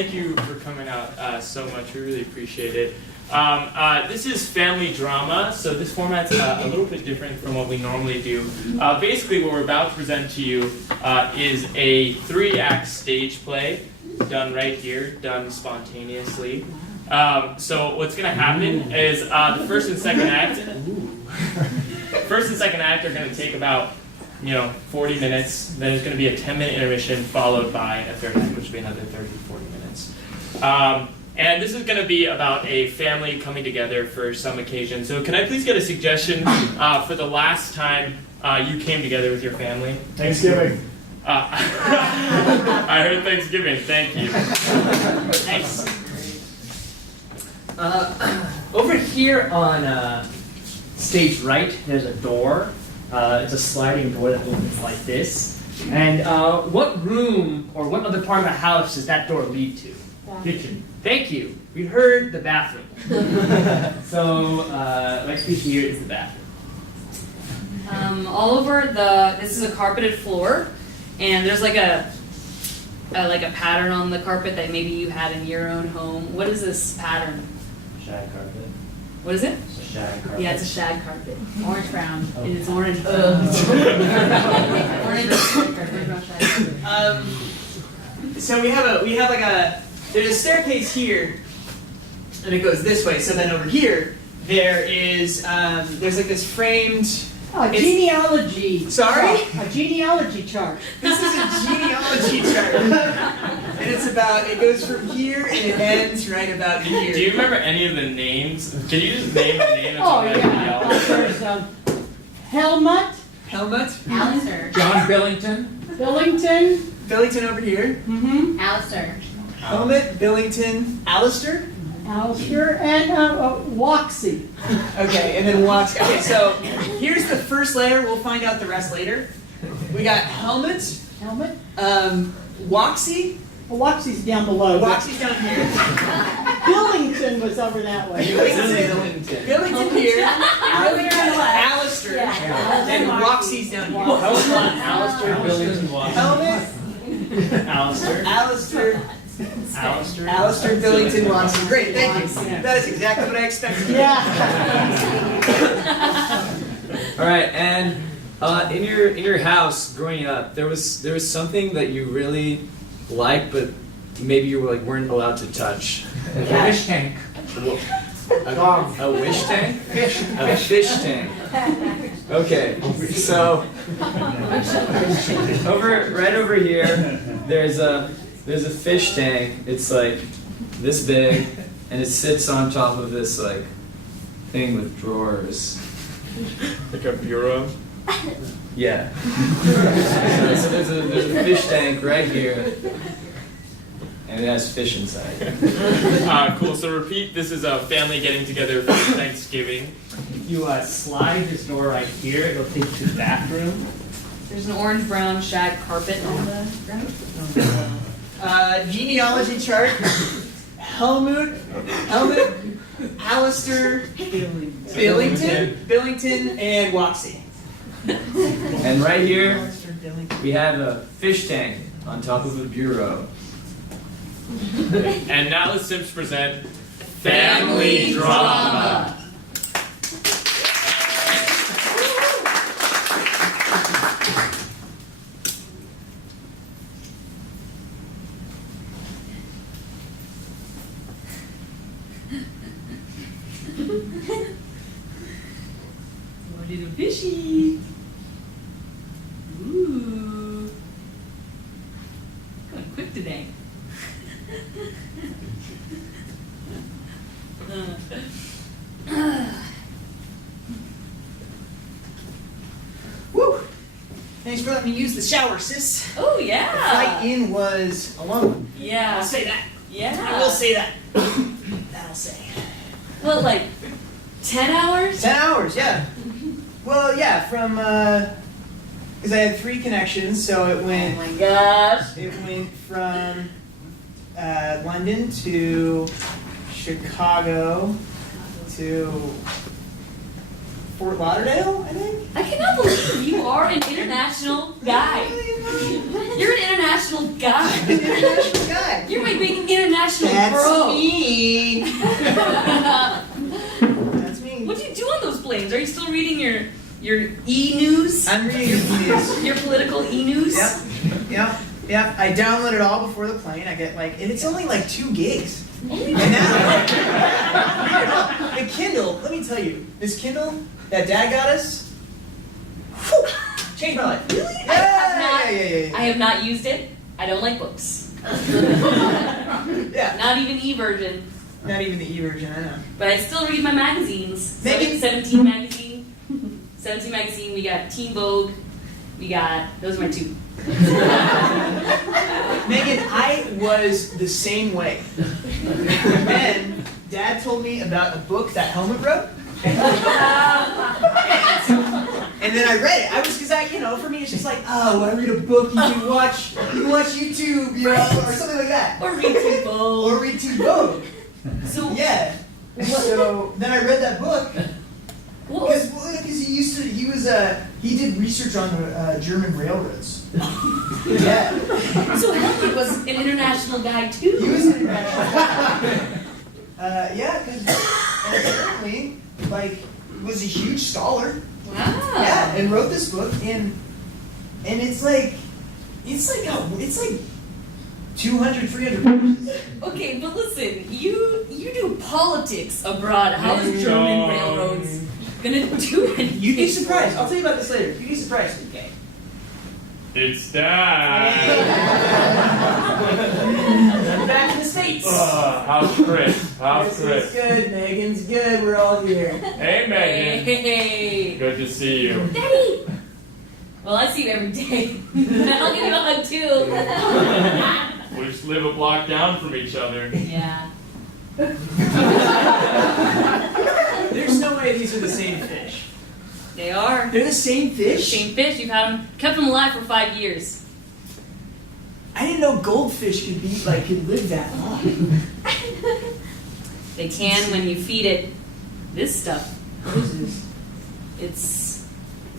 thank you for coming out so much. We really appreciate it. This is family drama, so this format's a little bit different from what we normally do. Basically, what we're about to present to you is a 3-act stage play done right here, done spontaneously. So what's going to happen is the first and second act are going to take about 40 minutes. Then there's going to be a 10-minute intermission followed by a third act, which will be another 30 to 40 minutes. And this is going to be about a family coming together for some occasion. So can I please get a suggestion for the last time you came together with your family? Thanksgiving. I heard Thanksgiving. Thank you. Nice. Over here on stage right, there's a door. It's a sliding door that opens like this. And what room or what other part of the house does that door lead to? Kitchen. Thank you. We heard the bathroom. So right through here is the bathroom. All over this is a carpeted floor, and there's like a pattern on the carpet that maybe you had in your own home. What is this pattern? Shag carpet. What is it? It's a shag carpet. Yeah, it's a shag carpet. Orange brown. Oh. It is orange. So we have there's a staircase here, and it goes this way. So then over here, there is there's like this framed. A genealogy. Sorry? A genealogy chart. This is a genealogy chart, and it goes from here and it ends right about here. Do you remember any of the names? Can you just name a name? Oh, yeah. There's Helmut. Alistair. John Billington. Billington. Billington over here. Mm-hmm. Alistair. Helmet, Billington, Alistair. Alistair and Waxy. Okay, and then walks. Okay, so here's the first layer. We'll find out the rest later. We got helmet. Waxy. Well, Waxy's down below. Waxy's down here. Billington was over that way. Billington here. Alistair. Yeah. And Waxy's down here. Alistair, Billington, Helmet. Alistair, Billington, Watson. Great, thank you. That is exactly what I expected. Yeah. All right, and in your house growing up, there was something that you really liked, but maybe you weren't allowed to touch. A fish tank. A wish tank? A fish tank. Okay, so right over here, there's a fish tank. It's like this big, and it sits on top of this thing with drawers. Like a bureau? Yeah. So there's a fish tank right here, and it has fish inside. Cool. So repeat. This is a family getting together for Thanksgiving. If you slide this door right here, it'll take you to the bathroom. There's an orange-brown shag carpet on the ground. Genealogy chart. Helmut, Alistair, Billington, and Waxy. And right here, we have a fish tank on top of a bureau. And now let's simply present Family Drama. Little fishy. Ooh. Going quick today. Woo! Thanks for letting me use the shower, sis. Oh, The yeah. flight in was a long one. Yeah. I'll say that. Yeah. I will say that. That'll say. What, like 10 hours? 10 hours, yeah. Well, yeah, from, because I had 3 connections, so it Oh went, my gosh. it went from London to Chicago to Fort Lauderdale, I think. I cannot believe you are an international guy. You're an international international guy. International guy. You're making international That's bro. me. That's me. What do you do on those planes? Are you still reading your e-news? I'm reading news. Your political e-news? Yep. I download it all before the plane. I get like, and it's only like 2 gigs. Only And now, the Kindle. Let me tell you, this Kindle that Dad got us, whew, changed my life. Really? Yeah. I have not used it. I don't like books. Yeah. Not even e-version. Not even the e-version. I know. But I still read my magazines. Megan- 17 magazine. 17 magazine. We got Teen Vogue. We got, those are my 2. Megan, I was the same way. Then Dad told me about a book that Helmut wrote. And then I read it. I was, because for me, it's just like, oh, I read a book, you can watch YouTube, or something like that. Or read Teen Vogue. Or read Teen Vogue. So, Yeah. So then I read that book what was, because he did research on German railroads. Yeah. so Helmut was an international guy too. He was an international. Yeah, because apparently, was a huge scholar. Wow. Yeah, and wrote this book, and it's like 200, 300 pages. Okay, but listen, you do politics abroad. How is German railroads gonna do anything? You'd be surprised. I'll tell you about this later. You'd be surprised. Okay. It's Dad. I'm back in the States. How's Chris? How's It's Chris? good. Megan's good. We're all here. Hey, Megan. Hey, Good to see you. Daddy. Well, I see you every day. I'll give you a hug too. We just live a block down from each other. Yeah. There's no way these are the same fish. They are. They're the same fish? Same fish. You've had them, kept them alive for 5 years. I didn't know goldfish could live that long. They can when you feed it this stuff. What is this?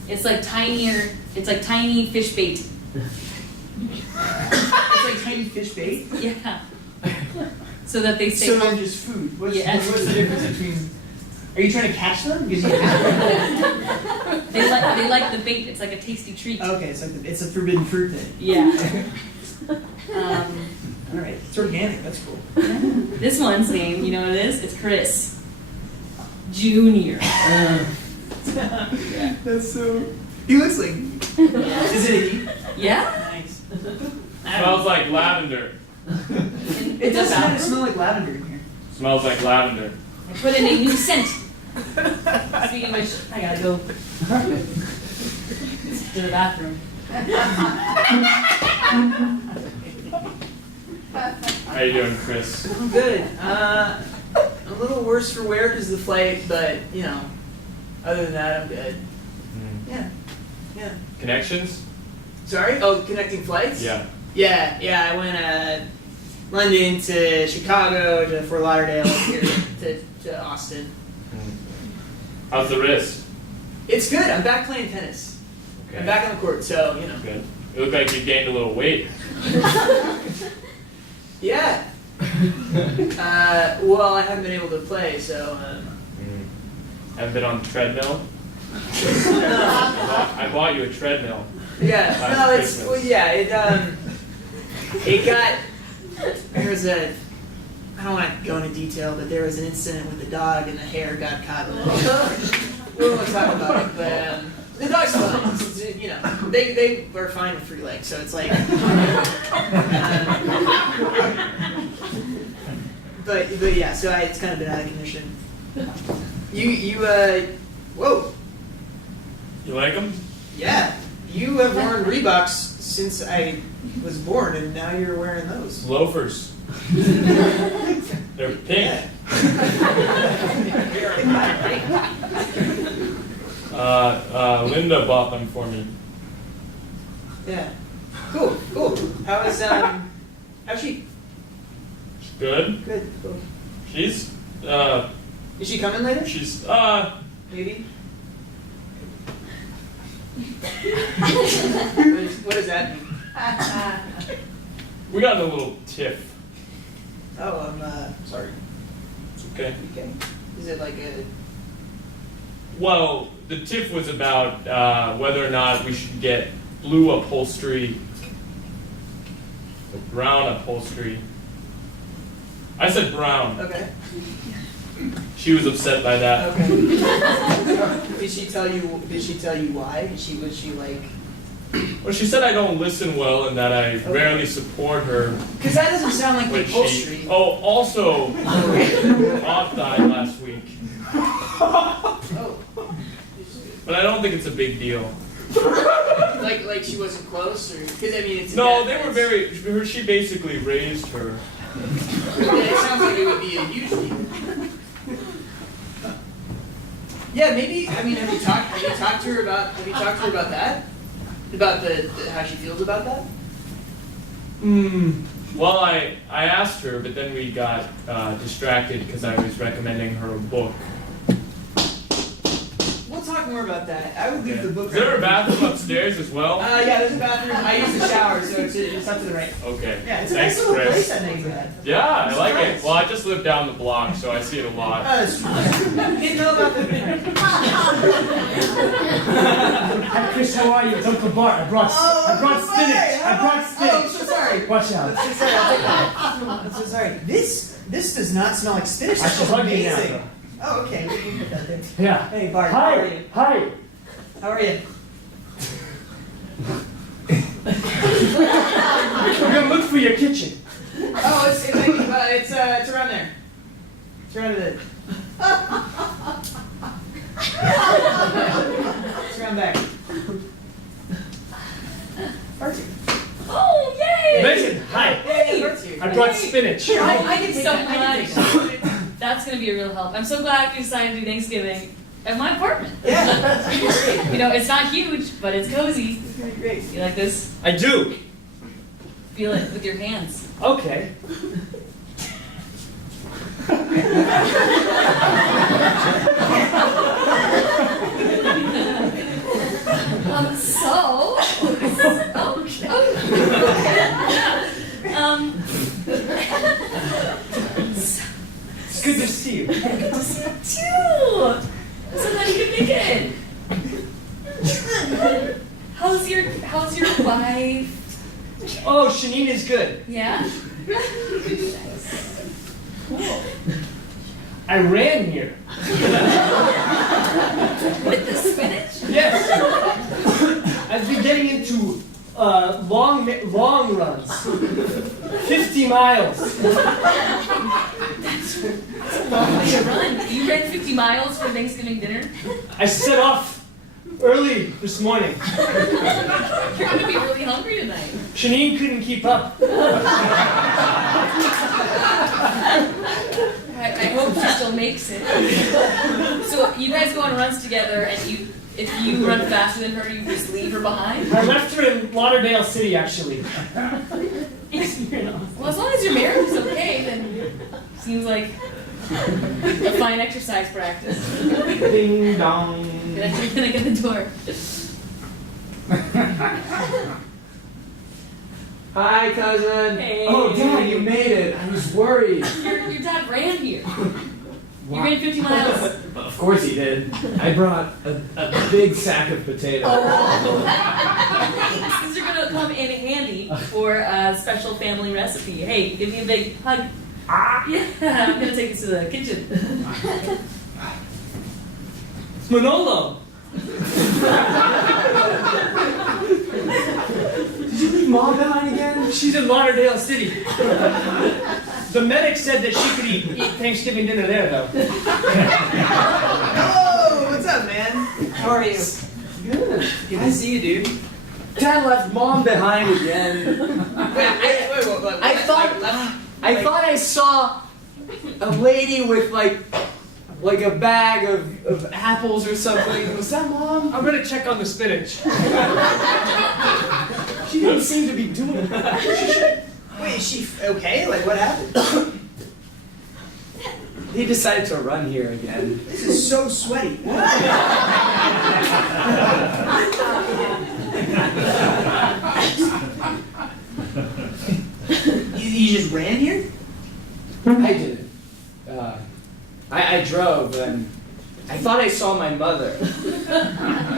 It's like tinier. It's like tiny fish bait. It's like tiny fish bait? Yeah. So that they stay. So they're just food. What's the difference between... Are you trying to catch them? Because you have They like the bait. It's like a tasty treat. Okay, it's a forbidden fruit then. Yeah. All right, it's organic. That's cool. This one's name, you know what it is? It's Chris Junior. That's so... He looks like... Is it a he? Yeah. Nice. Smells like lavender. It does kind of smell like lavender in here. Smells like lavender. I put in a new scent. Speaking of which, I gotta go to the bathroom. How you doing, Chris? I'm good. A little worse for wear because of the flight, but other than that, I'm good. Yeah. Connections? Sorry? Oh, connecting flights? Yeah. Yeah. I went London to Chicago to Fort Lauderdale here to Austin. How's the wrist? It's good. I'm back playing tennis. Okay. I'm back on the court, so Good. It looked like you gained a little weight. Yeah. Well, I haven't been able to play, so. Haven't been on the treadmill? I bought you a treadmill. Yeah. Last No, it's Christmas. it got. There was I don't want to go into detail, but there was an incident with the dog, and the hair got caught in it. We won't talk about it, but the dog's fine. They were fine with 3 legs, so it's like. But yeah, so it's kind of been out of commission. Whoa. You like them? Yeah, you have worn Reeboks since I was born, and now you're wearing those. Loafers. They're pink. Linda bought them for me. Yeah. Cool. How's she? Good. Good. Cool. She's Is she coming later? she's Maybe. What does that mean? We got in a little tiff. Oh, Sorry. It's okay. okay. Is it like a? Well, the tiff was about whether or not we should get blue upholstery or brown upholstery. I said brown. Okay. She was upset by that. Okay. Did she tell you? Did she tell you why? Was she like? Well, she said I don't listen well and that I rarely support her. Because that doesn't sound like the When upholstery. she, oh, also, Bob died last week. Oh. But I don't think it's a big deal. Like she wasn't close, or because I mean it's. No, they were very. She basically raised her. It sounds like it would be a huge deal. Yeah, maybe. I mean, have you talked to her about that? About the how she feels about that? Well, I asked her, but then we got distracted because I was recommending her a book. We'll talk more about that. I would leave the book. Is there a bathroom upstairs as well? Yeah, there's a bathroom. I use the shower, so it's up to the right. Okay. Yeah, it's a Thanks, nice little Chris. place. I think that. Yeah, I like Nice. it. Well, I just live down the block, so I see it a lot. That's true. Didn't know about the. Hi, Chris, how are you? It's Uncle Bart. I brought spinach. I brought Oh, I'm spinach. so sorry. Watch out. I'm so sorry. I'll take that. I'm so sorry. This does not smell like spinach. I This should smells hug you now, amazing. though. Oh, okay. We can put that there. Yeah. Hey, Bart. How are Hi. you? Hi. How are you? We're gonna look for your kitchen. Oh, it's around there. It's around it. It's around back. Bart's here. Oh, yay! Megan, hi. Hey, Bart's here. I brought spinach. Here, I I can take so that. I can take that. That's gonna be a real help. I'm so glad we decided to do Thanksgiving at my apartment. Yeah, that's great. You know, it's not huge, but it's cozy. It's really great. You like this? I do. Feel it with your hands. Okay. So, It's good to see you. good to see you too. So glad you could make it. How's your wife? Oh, Shanine is good. Yeah. Cool. I ran here. With the spinach? Yes. I've been getting into long runs. 50 miles. That's a long way to run. You ran 50 miles for Thanksgiving dinner? I set off early this morning. You're gonna be really hungry tonight. Shanine couldn't keep up. I hope she still makes it. So you guys go on runs together, and if you run faster than her, you just leave her behind? I left her in Lauderdale City, actually. Well, as long as your marriage is okay, then seems like a fine exercise practice. Ding dong. Gonna get the door. Hi, cousin. Hey. Oh, Dad, you made it. I was worried. Your dad ran here. You ran 50 miles. Of course he did. I brought a big sack of potatoes. These are gonna come in handy for a special family recipe. Hey, give me a big hug. Yeah, I'm gonna take this to the kitchen. Manolo. Did you leave Mom behind again? She's in Lauderdale City. The medic said that she could eat Thanksgiving dinner there, though. Oh, what's up, man? How are you? Good. Good to see you, dude. Dad left Mom behind again. Wait. I thought I saw a lady with like a bag of apples or something. Was that Mom? I'm gonna check on the spinach. She didn't seem to be doing it. Wait, is she okay? Like, what happened? He decided to run here again. This is so sweaty. just ran here? I didn't. I drove and I thought I saw my mother.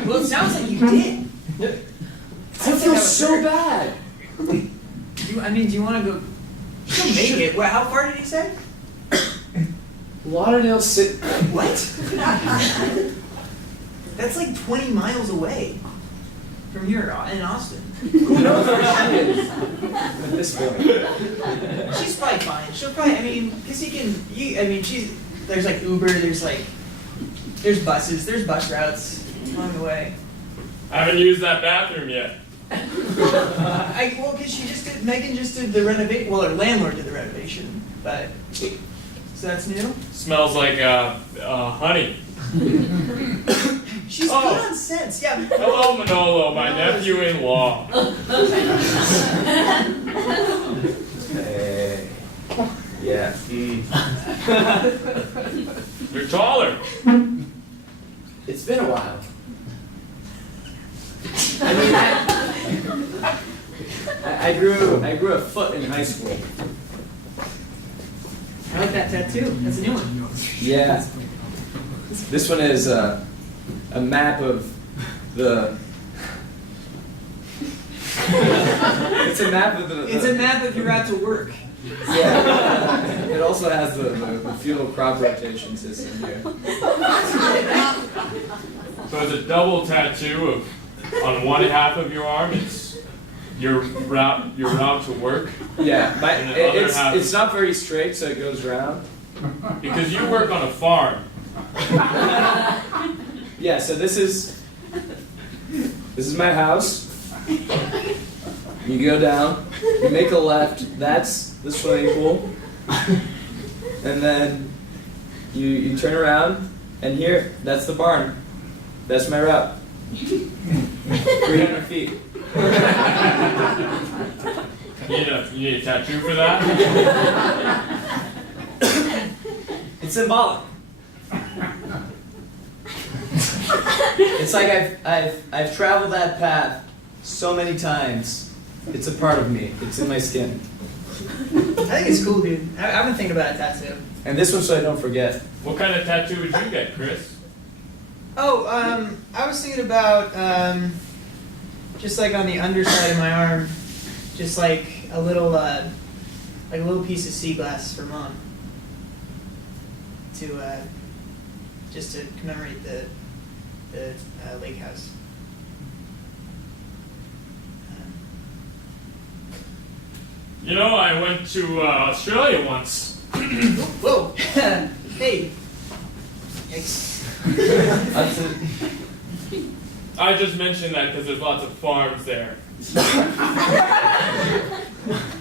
Well, it sounds like you did. I feel so bad. Do you want to go? She'll make it. Well, how far did he say? Lauderdale City. What? That's like 20 miles away from here in Austin. Who knows where she is with this feeling? She's probably fine. She'll probably, because there's like Uber, there's buses, there's bus routes along the way. I haven't used that bathroom yet. Because Megan just did the renovation, well, her landlord did the renovation, but, so that's new? Smells like honey. She's good on scents, yeah. Hello, Manolo, my nephew-in-law. Hey. Yeah. You're taller. It's been a while. I grew a foot in high school. I like that tattoo. That's a new one. Yeah. This one is a map of the. It's a map of the. It's a map of your route to work. Yeah. It also has the fuel crop rotation system here. So it's a double tattoo of on one half of your arm. It's your route to work. Yeah, And the other half it's not very straight, so it goes round. because you work on a farm. Yeah, so this is my house. You go down, you make a left, that's the swimming pool. And then you turn around, and here, that's the barn. That's my route. 300 feet. You need a tattoo for that? It's symbolic. It's like I've traveled that path so many times. It's a part of me. It's in my skin. I think it's cool, dude. I've been thinking about a tattoo. And this one so I don't forget. What kind of tattoo would you get, Chris? Oh, I was thinking about just like on the underside of my arm, just like a little piece of sea glass for Mom. To just to commemorate the lake house. You know, I went to Australia once. Whoa! Hey. Yikes. I just mentioned that because there's lots of farms there.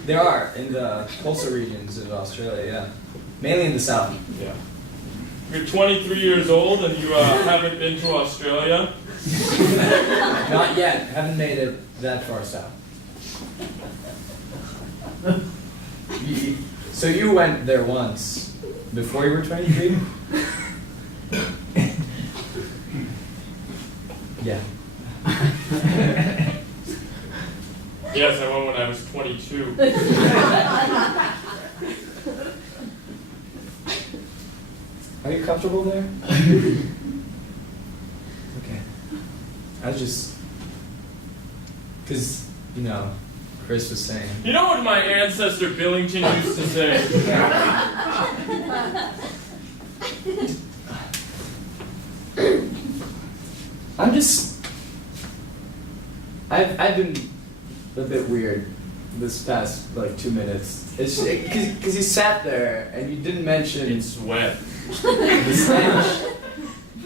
There are in the coastal regions of Australia, yeah. Mainly in the south. Yeah. You're 23 years old and you haven't been to Australia? Not yet. Haven't made it that far south. So you went there once before you were 23? Yeah. Yes, I went when I was 22. Are you comfortable there? Okay. I was just... Because, you know, Chris was saying... You know what my ancestor Billington used to say? I'm just... I've been a bit weird this past, 2 minutes. It's because you sat there and you didn't mention... It's wet. the stench.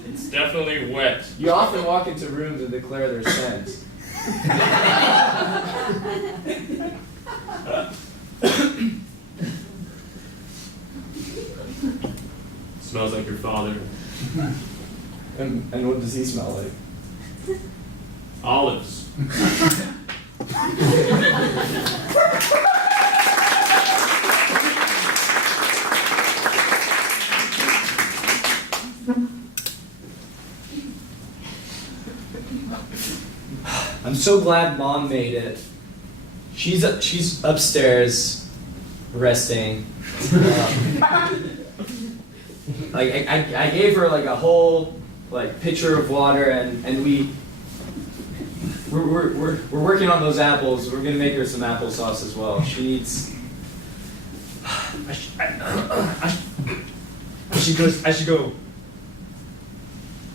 It's definitely wet. You often walk into rooms and declare their scent. Smells like your father. And what does he smell like? Olives. I'm so glad Mom made it. She's upstairs resting. Like I gave her like a whole like pitcher of water, and we're working on those apples. We're gonna make her some applesauce as well. She needs. I should go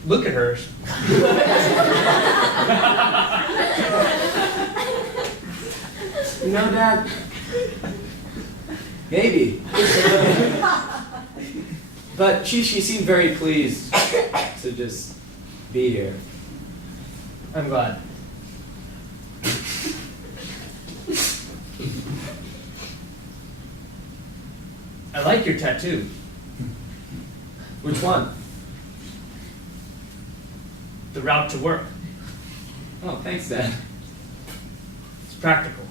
look at her. You know, Dad. Maybe. But she seemed very pleased to just be here. I'm glad. I like your tattoo. Which one? The route to work. Oh, thanks, Dad. It's practical.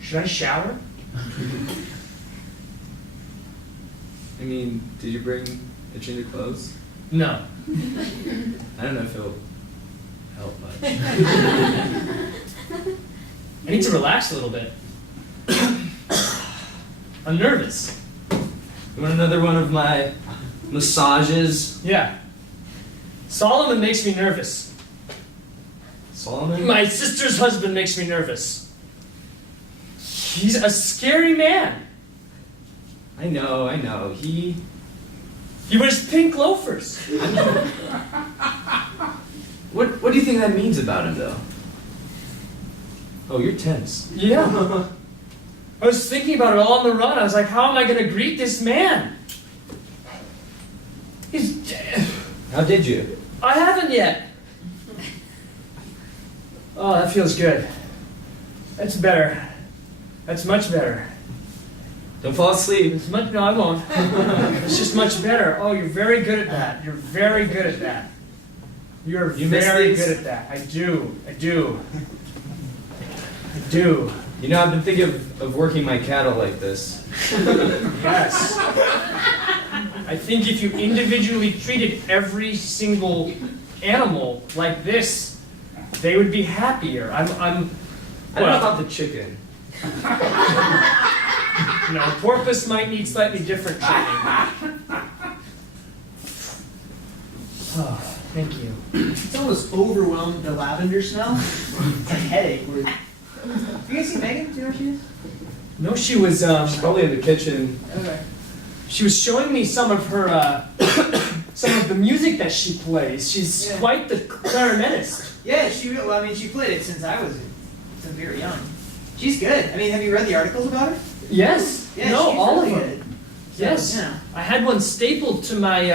Should I shower? I mean, did you bring a change of clothes? No. I don't know if it'll help much. I need to relax a little bit. I'm nervous. You want another one of my massages? Yeah. Solomon makes me nervous. Solomon? My sister's husband makes me nervous. He's a scary man. I know. He wears pink loafers. What do you think that means about him, though? Oh, you're tense. Yeah. I was thinking about it all on the run. I was like, how am I going to greet this man? He's... How did you? I haven't yet. Oh, that feels good. That's better. That's much better. Don't fall asleep. It's much, no, I won't. It's just much better. Oh, you're very good at that. You're very good at that. You're You miss very these? good at that. I do. I do. I do. You know, I've been thinking of working my cattle like this. Yes. I think if you individually treated every single animal like this, they would be happier. I don't know about the chicken. No, porpoise might need slightly different training. Oh, thank you. It's almost overwhelmed with the lavender smell. It's a headache. You guys see Megan? Do you know where she is? No, she was She's probably in the kitchen. Okay. she was showing me some of her some of the music that she plays. She's Yeah. quite the clarinetist. Yeah, she played it since we were young. She's good. I mean, have you read the articles about her? Yes. Yeah, no, she's all really of them. good. Yes. Yeah. I had one stapled to my.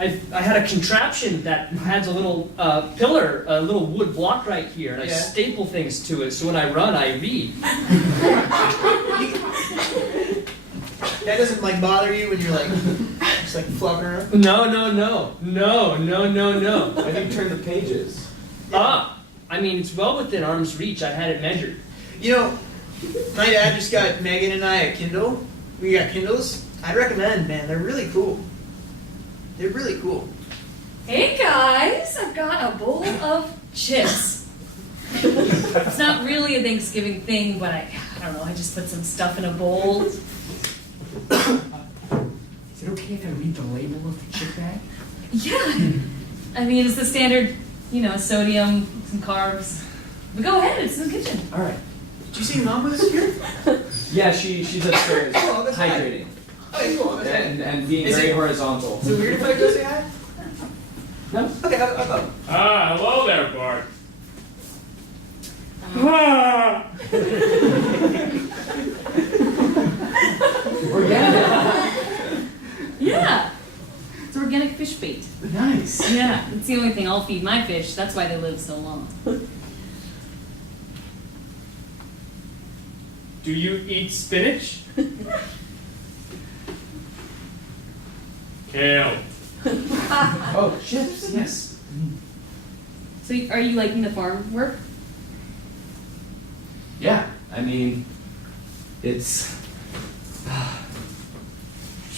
I had a contraption that has a little pillar, a little wood block right here, and I Yeah. staple things to it. So when I run, I read. That doesn't like bother you when you're like just like flopping around. No. Why do you turn the pages? I mean, it's well within arm's reach. I had it measured. You know, my dad just got Megan and I a Kindle. We got Kindles. I'd recommend, man. They're really cool. They're really cool. Hey guys, I've got a bowl of chips. It's not really a Thanksgiving thing, but I don't know, I just put some stuff in a bowl. Is it okay if I read the label of the chip bag? Yeah. I mean, it's the standard, sodium, some carbs. But go ahead, it's in the kitchen. All right. Did you see Mom was here? Yeah, she's upstairs Oh, that's fine. hydrating Okay, cool. That's fine. and being Is very it- horizontal. Is it weird if I go say hi? No. Okay, I'll go. Hello there, Bart. Organic. Yeah. It's organic fish bait. Nice. Yeah, it's the only thing I'll feed my fish. That's why they live so long. Do you eat spinach? Kale. Oh, chips. Yes. So are you liking the farm work? Yeah. I mean, it's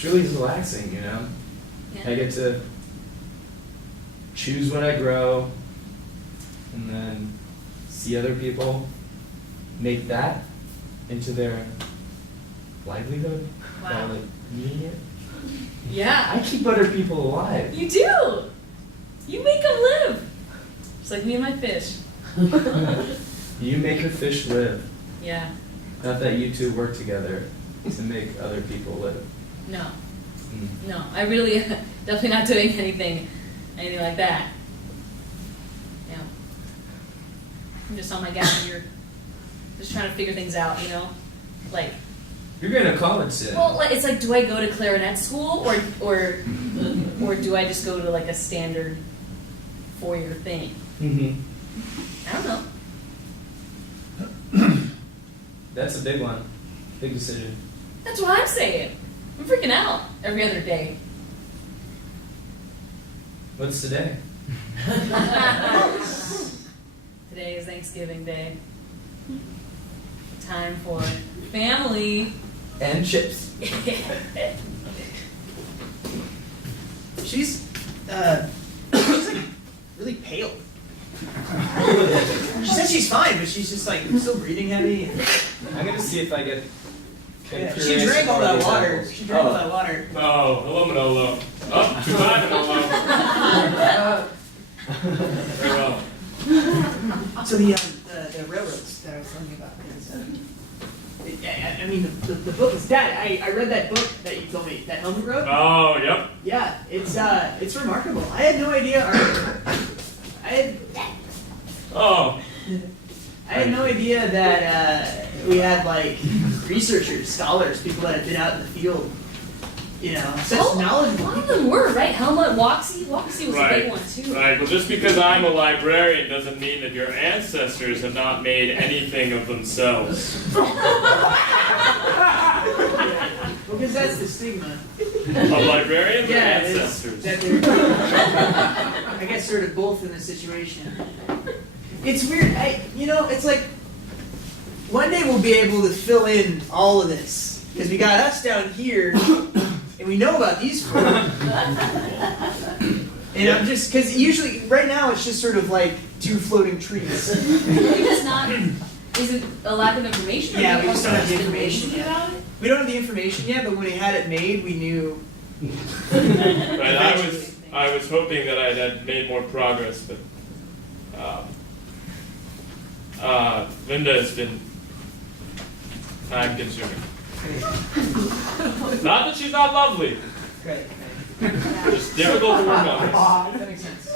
it's really relaxing, you know? Yeah. I get to choose what I grow and then see other people make that into their livelihood Wow. by like eating it. Yeah. I keep other people alive. You do. You make them live. Just like me and my fish. You make the fish live. Yeah. Not that you two work together to make other people live. No. Mm. No. I really definitely not doing anything like that. Yeah. I'm just on my gap here, just trying to figure things out, you know, like. You're going to college soon. Well, like, it's like, do I go to clarinet school or do I just go to like a standard 4-year thing? Mm-hmm. I don't know. That's a big one. Big decision. That's what I'm saying. I'm freaking out every other day. What's today? Today is Thanksgiving Day. Time for family. And chips. She's like really pale. She said she's fine, but she's just like still breathing heavy. I'm going to see if I get... Yeah, she drank all that water. She drank all that water. Oh, hello, Manolo. Oh, goodbye, Manolo. Very well. So the railroads that I was telling you about. I mean, the book is Dad. I read that book that you told me that Helmut wrote. Oh, yep. Yeah, it's remarkable. I had no idea. I had no idea that we had like researchers, scholars, people that had been out in the field. You know, such A lot knowledgeable of people. them were, right? Helmut, Waxy. Waxy was a big one too. Right. Well, just because I'm a librarian doesn't mean that your ancestors have not made anything of themselves. Because that's the stigma. Of librarians or Yeah, it's ancestors? that they're, I guess sort of both in this situation. It's weird. It's like one day we'll be able to fill in all of this because we got us down here and we know about these four. And I'm just because usually right now it's just sort of like two floating trees. It's not. Is it a lack of information? Or Yeah, do we you just don't have the been information reading yet. about it? We don't have the information yet, but when we had it made, we knew. Right. I was hoping that I had made more progress, but Linda has been time consuming. Not that she's not lovely, Right. just difficult to work on. That makes sense.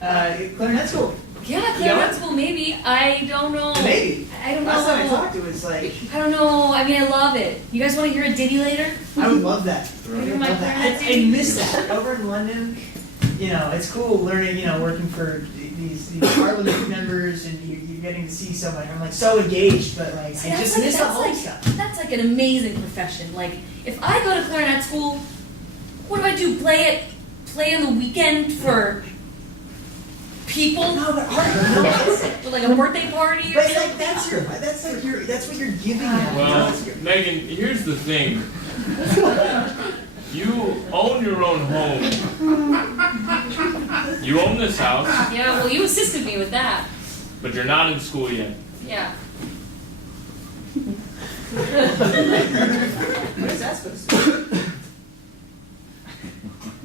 Clarinet school. Yeah, clarinet school, maybe. I don't know. Maybe. I don't know. Last time I talked to it, it's like, I don't know. I mean, I love it. You guys want to hear a ditty later? I would love that. Hear my Love that. clarinet I ditty? miss that. Over in London, it's cool learning, working for these parliament members and you're getting to see so much. I'm like so engaged, but like See, I just miss the whole stuff. That's like an amazing profession. Like, if I go to clarinet school, what do? Play on the weekend for people? No, but For like a birthday party or but something? like that's what you're giving them. Well, Megan, here's the thing. You own your own home. You own this house, Yeah, well, you assisted me with that. but you're not in school yet. Yeah. What is that supposed to mean?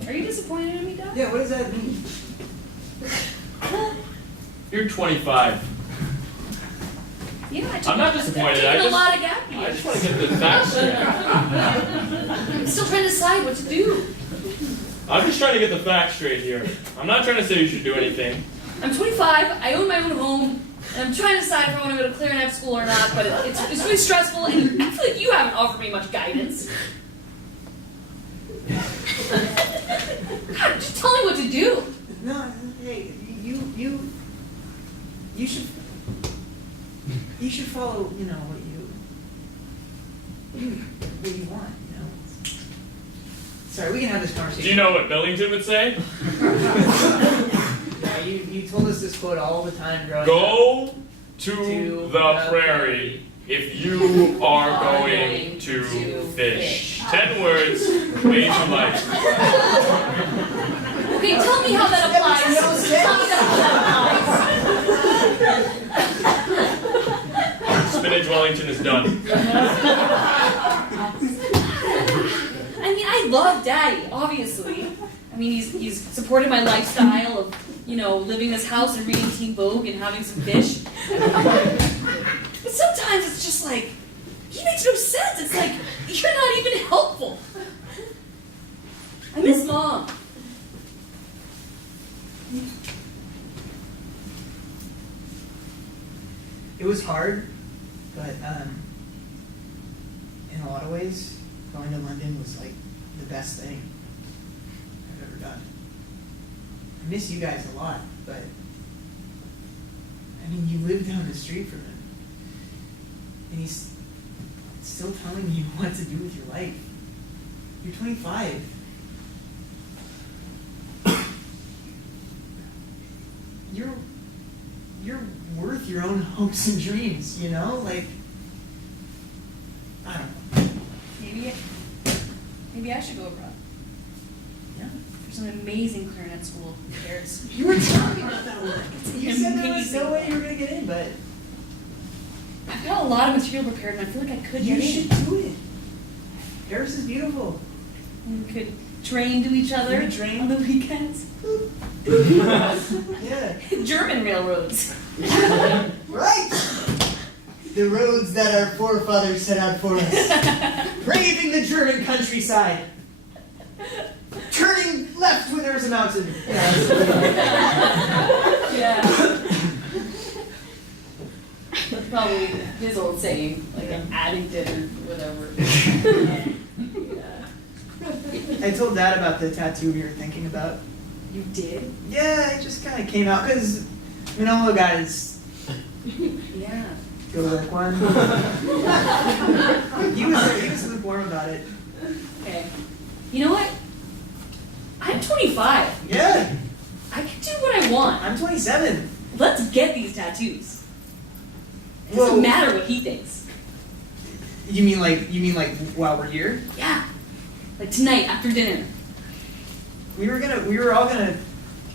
Are you disappointed in me, Doc? Yeah, what does that mean? You're 25. Yeah, I'm not disappointed. I've taken I a just- lot of gap I years. just want to get the facts straight. I'm still trying to decide what to do. I'm just trying to get the facts straight here. I'm not trying to say you should do anything. I'm 25, I own my own home, and I'm trying to decide if I want to go to clarinet school or not, but it's really stressful, and I feel like you haven't offered me much guidance. God, just tell me what to do. No, hey, you should follow, what you want, Sorry, we can have this conversation. Do you know what Billington would say? Yeah, you told us this quote all the time growing up. Go to To the prairie if you are going to fish. 10 words made your life. Okay, tell me how that applies. Tell me how that Spinach Wellington is done. I mean, I love Daddy, obviously. I mean, he's supported my lifestyle of, living this house and reading Teen Vogue and having some fish. But sometimes it's just like, he makes no sense. It's like, you're not even helpful. I miss Mom. It was hard, but in a lot of ways, going to London was like the best thing I've ever done. I miss you guys a lot, but I mean, you live down the street from him, and he's still telling you what to do with your life. You're 25. You're worth your own hopes and dreams, Like, I don't know. Maybe I should go abroad. Yeah. There's an amazing clarinet school in Paris. You were talking about that one. It's You said there was amazing. no way you were going to get in, but I've got a lot of material prepared, and I feel like I could you get in. should do it. Paris is beautiful. We could train to each other We could train. on the weekends. Yeah. German railroads. Right! The roads that our forefathers set out for us. Braving the German countryside. Turning left when there's a mountain. Yeah. That's probably his old saying, like I'm adding dinner, whatever. Yeah. I told Dad about the tattoo we were thinking about. You did? Yeah, it just kind of came out because all guys Yeah. go work one. he was lukewarm about it. Okay. You know what? I'm 25. Yeah, I can do what I want. I'm 27. Let's get these tattoos. It Whoa. doesn't matter what he thinks. You mean like while we're here? Yeah. Like tonight after dinner. We were all gonna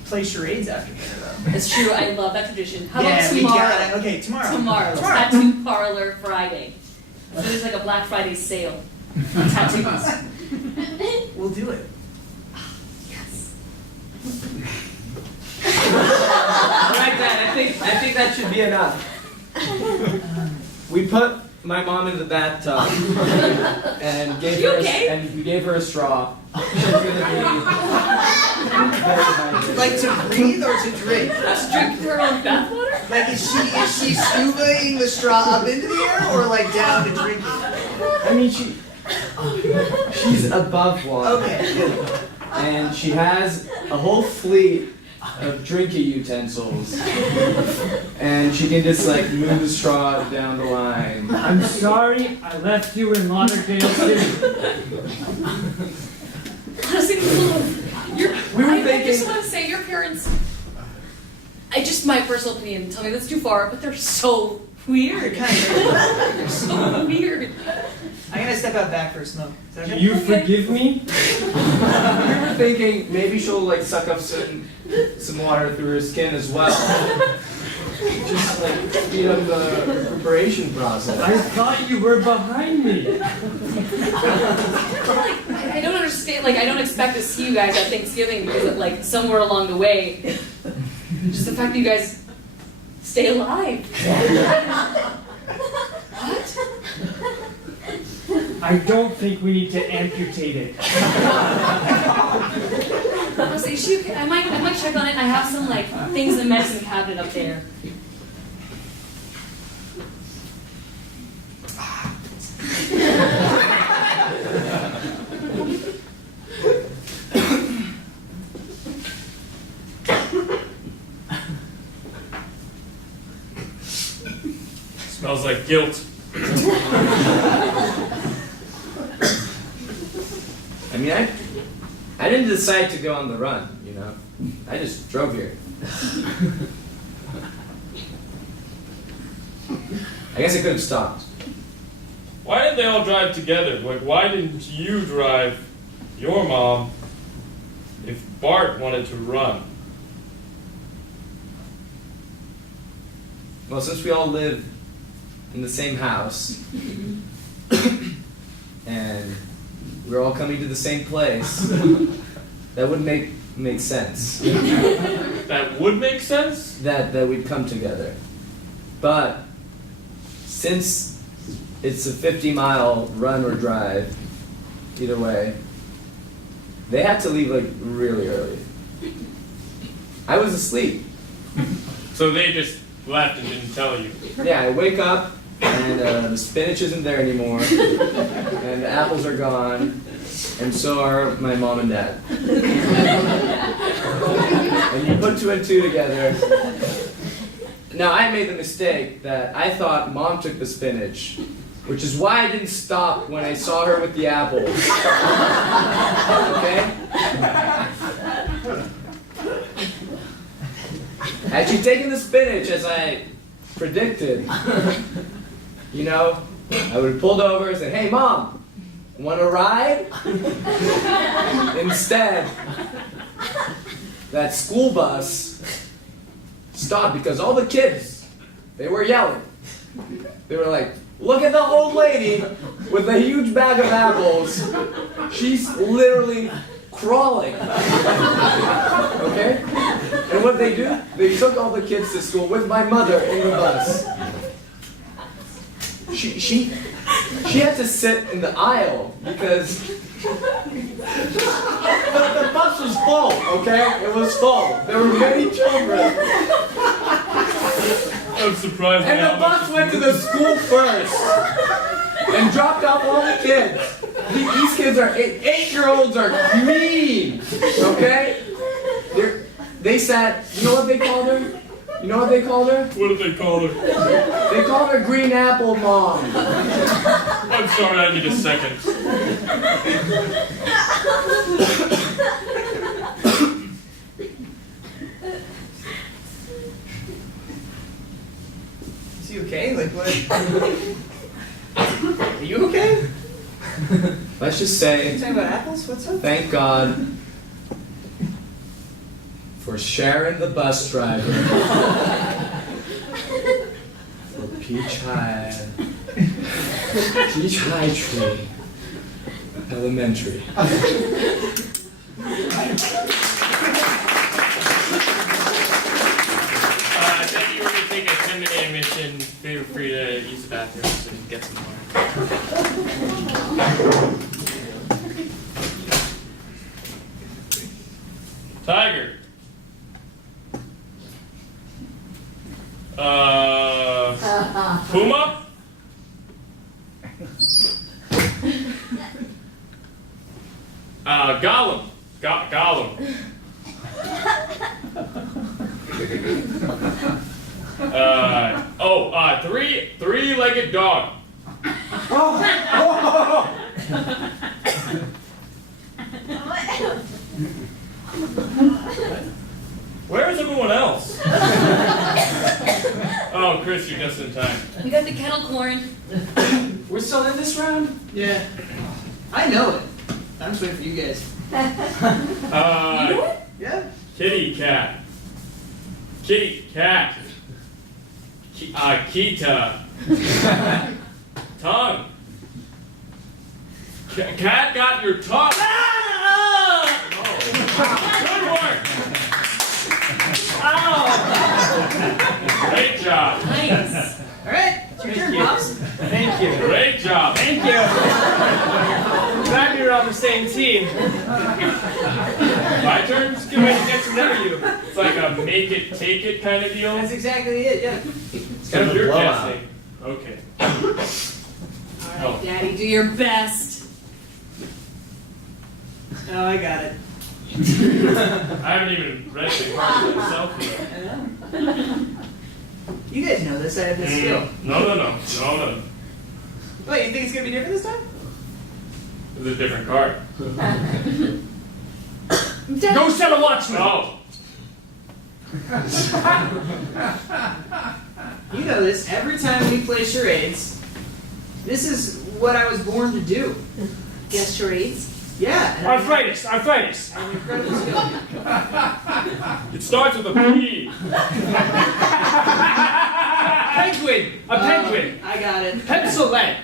play charades after dinner though. That's true. I love that tradition. How yeah, about we tomorrow? got it. Okay, tomorrow. Tomorrow. Tattoo Parlor Friday. So there's like a Black Friday sale on tattoos. We'll do it. Yes. All right, Dad. I think that should be enough. We put my mom in the bathtub and gave You her okay? and we gave her a straw. She's gonna be Like to breathe or to drink? Just drink her own bathwater? Like is she scubaing the straw up into the air or like down to drink it? I mean, she's above water. Okay. And she has a whole fleet of drinking utensils. And she can just like move the straw down the line. I'm sorry I left you in Lauderdale City. Honestly, We were I thinking- just want to say your parents. Just my personal opinion. Tell me that's too far, but they're so weird. They're so weird. I'm gonna step out back for a smoke. Is that Do okay? you forgive me? We were thinking maybe she'll like suck up some water through her skin as well. Just like speed up the recuperation process. I thought you were behind me. I don't understand. Like, I don't expect to see you guys at Thanksgiving because, like, somewhere along the way, just the fact that you guys stay alive. What? I don't think we need to amputate it. Honestly, I might check on it. I have some like things in the medicine cabinet up there. Smells like guilt. I mean, I didn't decide to go on the run, you know. I just drove here. I guess I could have stopped. Why did they all drive together? Like, why didn't you drive your mom if Bart wanted to run? Well, since we all live in the same house, and we're all coming to the same place, that would make sense. That would make sense? That we'd come together. But since it's a 50-mile run or drive, either way, they had to leave like really early. I was asleep. So they just left and didn't tell you. Yeah, I wake up and the spinach isn't there anymore, and the apples are gone, and so are my mom and dad. And you put two and two together. Now, I made the mistake that I thought mom took the spinach, which is why I didn't stop when I saw her with the apples. Okay? Had she taken the spinach as I predicted, you know, I would have pulled over and said, "Hey, Mom, want to ride?" Instead, that school bus stopped because all the kids, they were yelling. They were like, "Look at the old lady with a huge bag of apples. She's literally crawling." Okay? And what they do? They took all the kids to school with my mother in the bus. She had to sit in the aisle because the bus was full, okay? It was full. There were many children. I'm surprised. And the bus went to the school first and dropped off all the kids. These kids are 8-year-olds are mean, okay? They sat, you know what they called her? You know what they called her? What did they call her? They called her Green Apple Mom. I'm sorry, I need a second. Is he okay? Like what? Are you okay? Let's just say, You talking about apples? What's up? thank God for Sharon the bus driver. For Peach High Tree Elementary. If you were to take a 10-minute intermission, feel free to use the bathrooms and get some water. Tiger. Puma? Gollum. Gollum. Three-legged dog. Where is everyone else? Oh, Chris, you're just in time. We got the kettle corn. We're still in this round? Yeah. I know it. I'm just waiting for you guys. You know it? Yeah. Kitty cat. Kitty cat. Kita. Tongue. Cat got your tongue. Good work. Great job. Nice. All right. It's your turn, Pops. Thank you. Great job. Thank you. Glad we were on the same team. My turn? It's a good way to get to know you. It's like a make it, take it kind of deal. That's exactly it. Yeah. So you're guessing. Okay. All right, Daddy, do your best. Oh, I got it. I haven't even read the card myself yet. I know. You guys know this. I have this skill. No. What, you think it's gonna be different this time? It's a different card. Go set a watchman. Oh. You know this. Every time we play charades, this is what I was born to do. Guess charades. Yeah. And I'm Arthritis. incredibly skilled. It starts with a P. Penguin. A penguin. I got it. Pencil lead.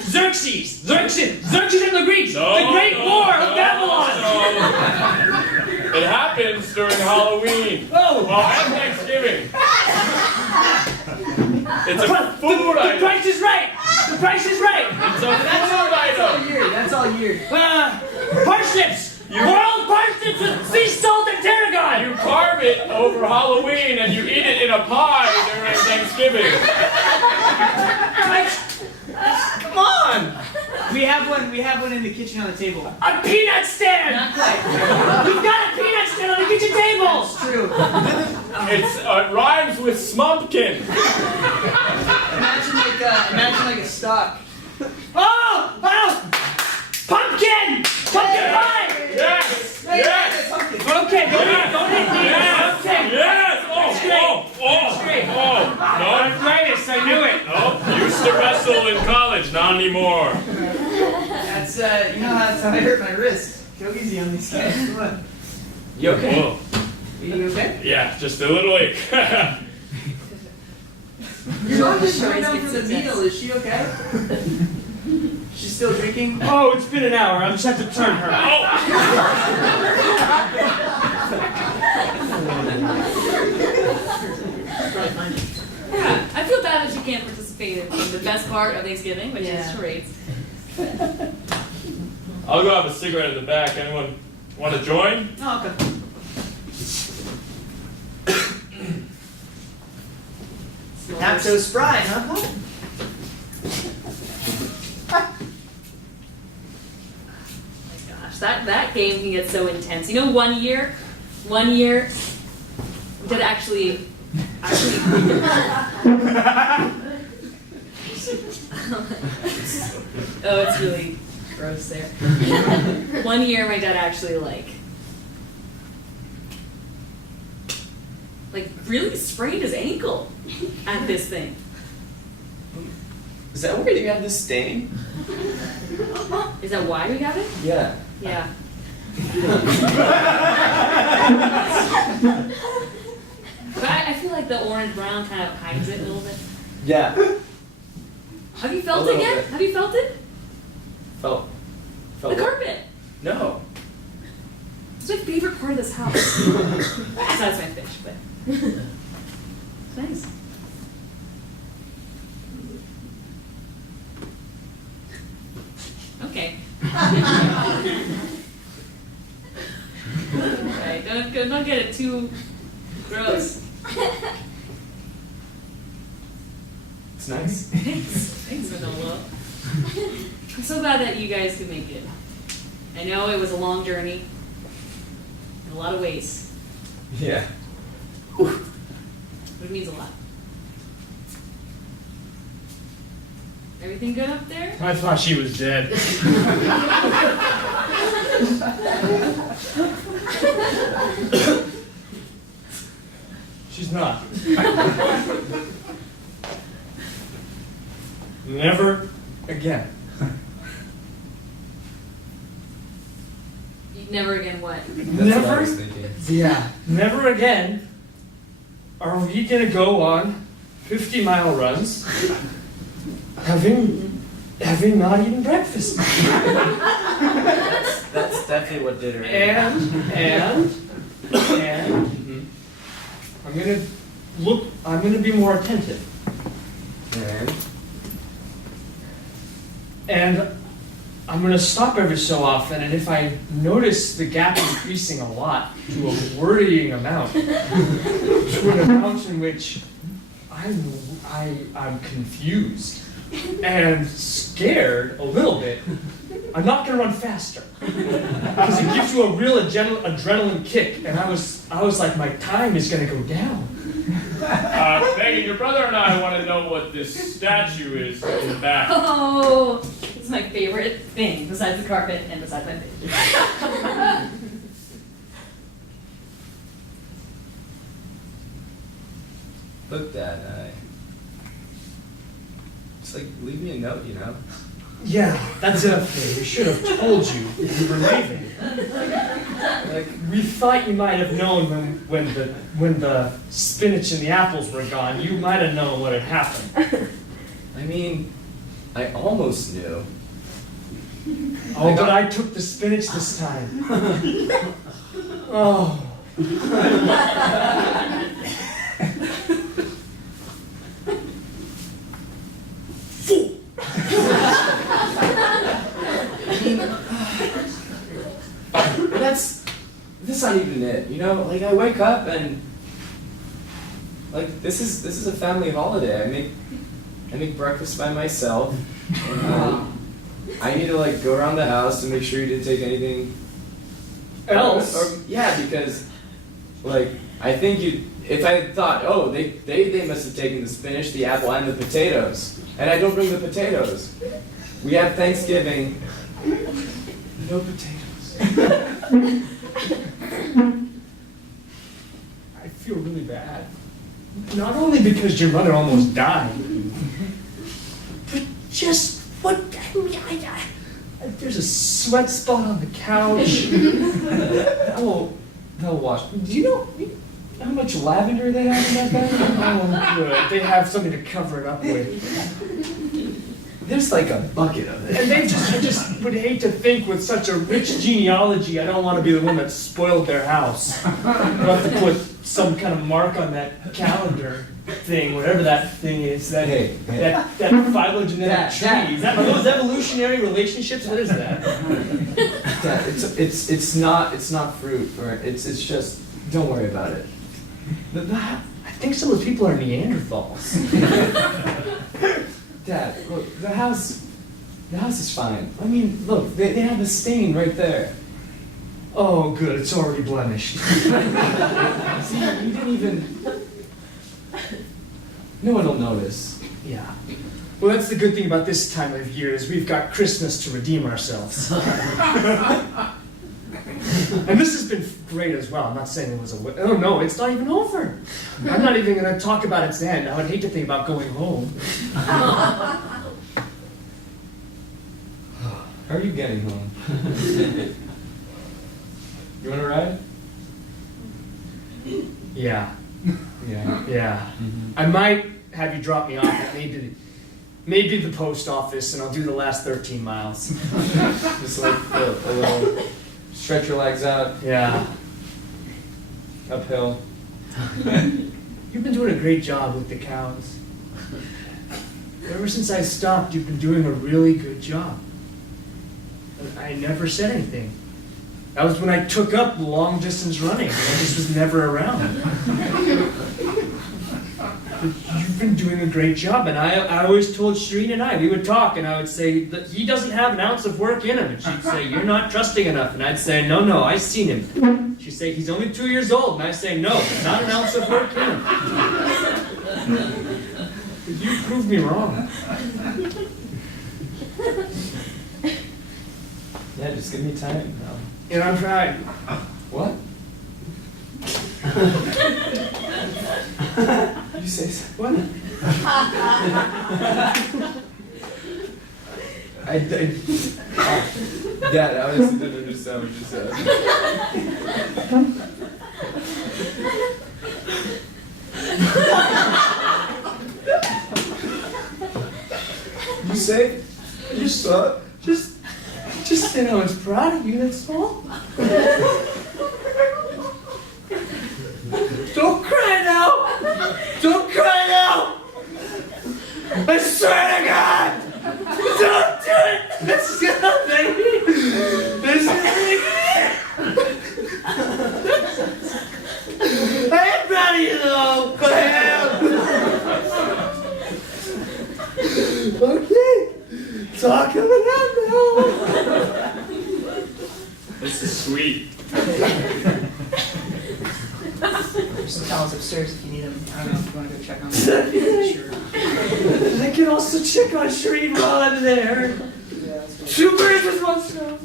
Xerxes and the Greeks. The Great War of Babylon. It happens during Halloween. Oh. Well, and Thanksgiving. It's a food The item. price is right. The price is right. It's a That's food item. That's all year. Parsnips. Boiled parsnips with sea salt and tarragon. You carve it over Halloween and you eat it in a pie during Thanksgiving. Come on. We have one in the kitchen on the table. A peanut stand. Not quite. We've got a peanut stand on the kitchen table. It's true. It rhymes with smumpkin. Imagine like a stock. Oh! Pumpkin pie. Yes! Hey, Yes! pumpkin. Okay, don't hit me. Yes! Okay. Yes! No. Arthritis, I knew it. Nope. Used to wrestle in college, not anymore. That's that's how I hurt my wrist. Go easy on these guys. Come on. You okay? Whoa. You okay? Yeah, just a little ache. Your mom just Sure, coming down it's from the success. meal. Is she okay? She's still drinking? Oh, it's been an hour. I just have to turn her. Yeah, I feel bad that you can't participate in the best part of Thanksgiving, which is charades. I'll go have a cigarette in the back. Anyone want to join? Oh, okay. Not so spry, huh? Gosh, that game can get so intense. You know, one year, we did actually. Oh, it's really gross there. One year, my dad actually really sprained his ankle at this thing. Is that where you got this stain? Is that why we got it? Yeah. Yeah. But I feel like the orange brown kind of hides it a little bit. Yeah. Have you A felt it little yet? bit. Have you felt it? Felt The what? carpet. No. It's my favorite part of this house. Besides my fish, but it's nice. Okay. Right, don't get it too gross. It's nice. Thanks for the love. I'm so glad that you guys could make it. I know it was a long journey, in a lot of ways, Yeah. but it means a lot. Everything good up there? I thought she was dead. She's not. Never again. Never again what? That's what I was thinking. Yeah. Never again are we gonna go on 50-mile runs having not eaten breakfast. That's definitely what did her in. And I'm gonna be more attentive. And I'm gonna stop every so often, and if I notice the gap increasing a lot to a worrying amount, to an amount in which I'm confused and scared a little bit, I'm not gonna run faster because it gives you a real adrenaline kick, and I was like, my time is gonna go down. Megan, your brother and I want to know what this statue is in the back. Oh, it's my favorite thing besides the carpet and besides my fish. Look, Dad, Just like leave me a note, you know. Yeah, that's it. We should have told you we were leaving. Like, we thought you might have known when the spinach and the apples were gone. You might have known what had happened. I mean, I almost knew. Oh, but I took the spinach this time. Oh. Fool! That's not even it, you know? Like I wake up and like this is a family holiday. I make breakfast by myself. And I need to like go around the house to make sure you didn't take anything Else? Or, yeah, because like I think if I had thought, oh, they must have taken the spinach, the apple, and the potatoes. And I don't bring the potatoes. We have Thanksgiving. No potatoes. I feel really bad. Not only because your mother almost died, but just what, there's a sweat spot on the couch. They'll wash. Do you know how much lavender they have in that bag? Oh, good. They have something to cover it up with. There's like a bucket of it. And I just would hate to think with such a rich genealogy, I don't want to be the one that spoiled their house. I'll have to put some kind of mark on that calendar thing, whatever that thing is, that phylogenetic tree. Is that, are those evolutionary relationships? What is that? Dad, it's not fruit, or it's just, don't worry about it. I think some of those people are Neanderthals. Dad, look, the house is fine. I mean, look, they have a stain right there. Oh, good, it's already blemished. See, you didn't even... No one will notice. Yeah. Well, that's the good thing about this time of year is we've got Christmas to redeem ourselves. And this has been great as well. I'm not saying it was oh no, it's not even over. I'm not even going to talk about its end. I would hate to think about going home. How are you getting home? You want to ride? Yeah. Yeah. Yeah. Mm-hmm. I might have you drop me off at maybe the post office, and I'll do the last 13 miles. Just like a little stretch your legs out, Yeah. uphill. You've been doing a great job with the cows. Ever since I stopped, you've been doing a really good job. I never said anything. That was when I took up long distance running. I just was never around. But you've been doing a great job, and I always told Shireen and we would talk, and I would say that he doesn't have an ounce of work in him, and she'd say, you're not trusting enough, and I'd say, no, I've seen him. She'd say, he's only 2 years old, and I'd say, no, not an ounce of work in him. But you proved me wrong. Yeah, just give me time. And I'm trying. What? You say so. What? Dad, I honestly didn't understand what you said. You say? You saw it? Just say I was proud of you, that's all. Don't cry now! Don't cry now! I swear to God! Don't do it! This is nothing! This is nothing! I am proud of you though! I am! Okay, it's all coming out now! This is sweet. There's some towels upstairs if you need them. I don't know if you want to go check on them. Sure. I can also check on Shireen while I'm there. Yeah, that's good. 2 birds with 1 stone.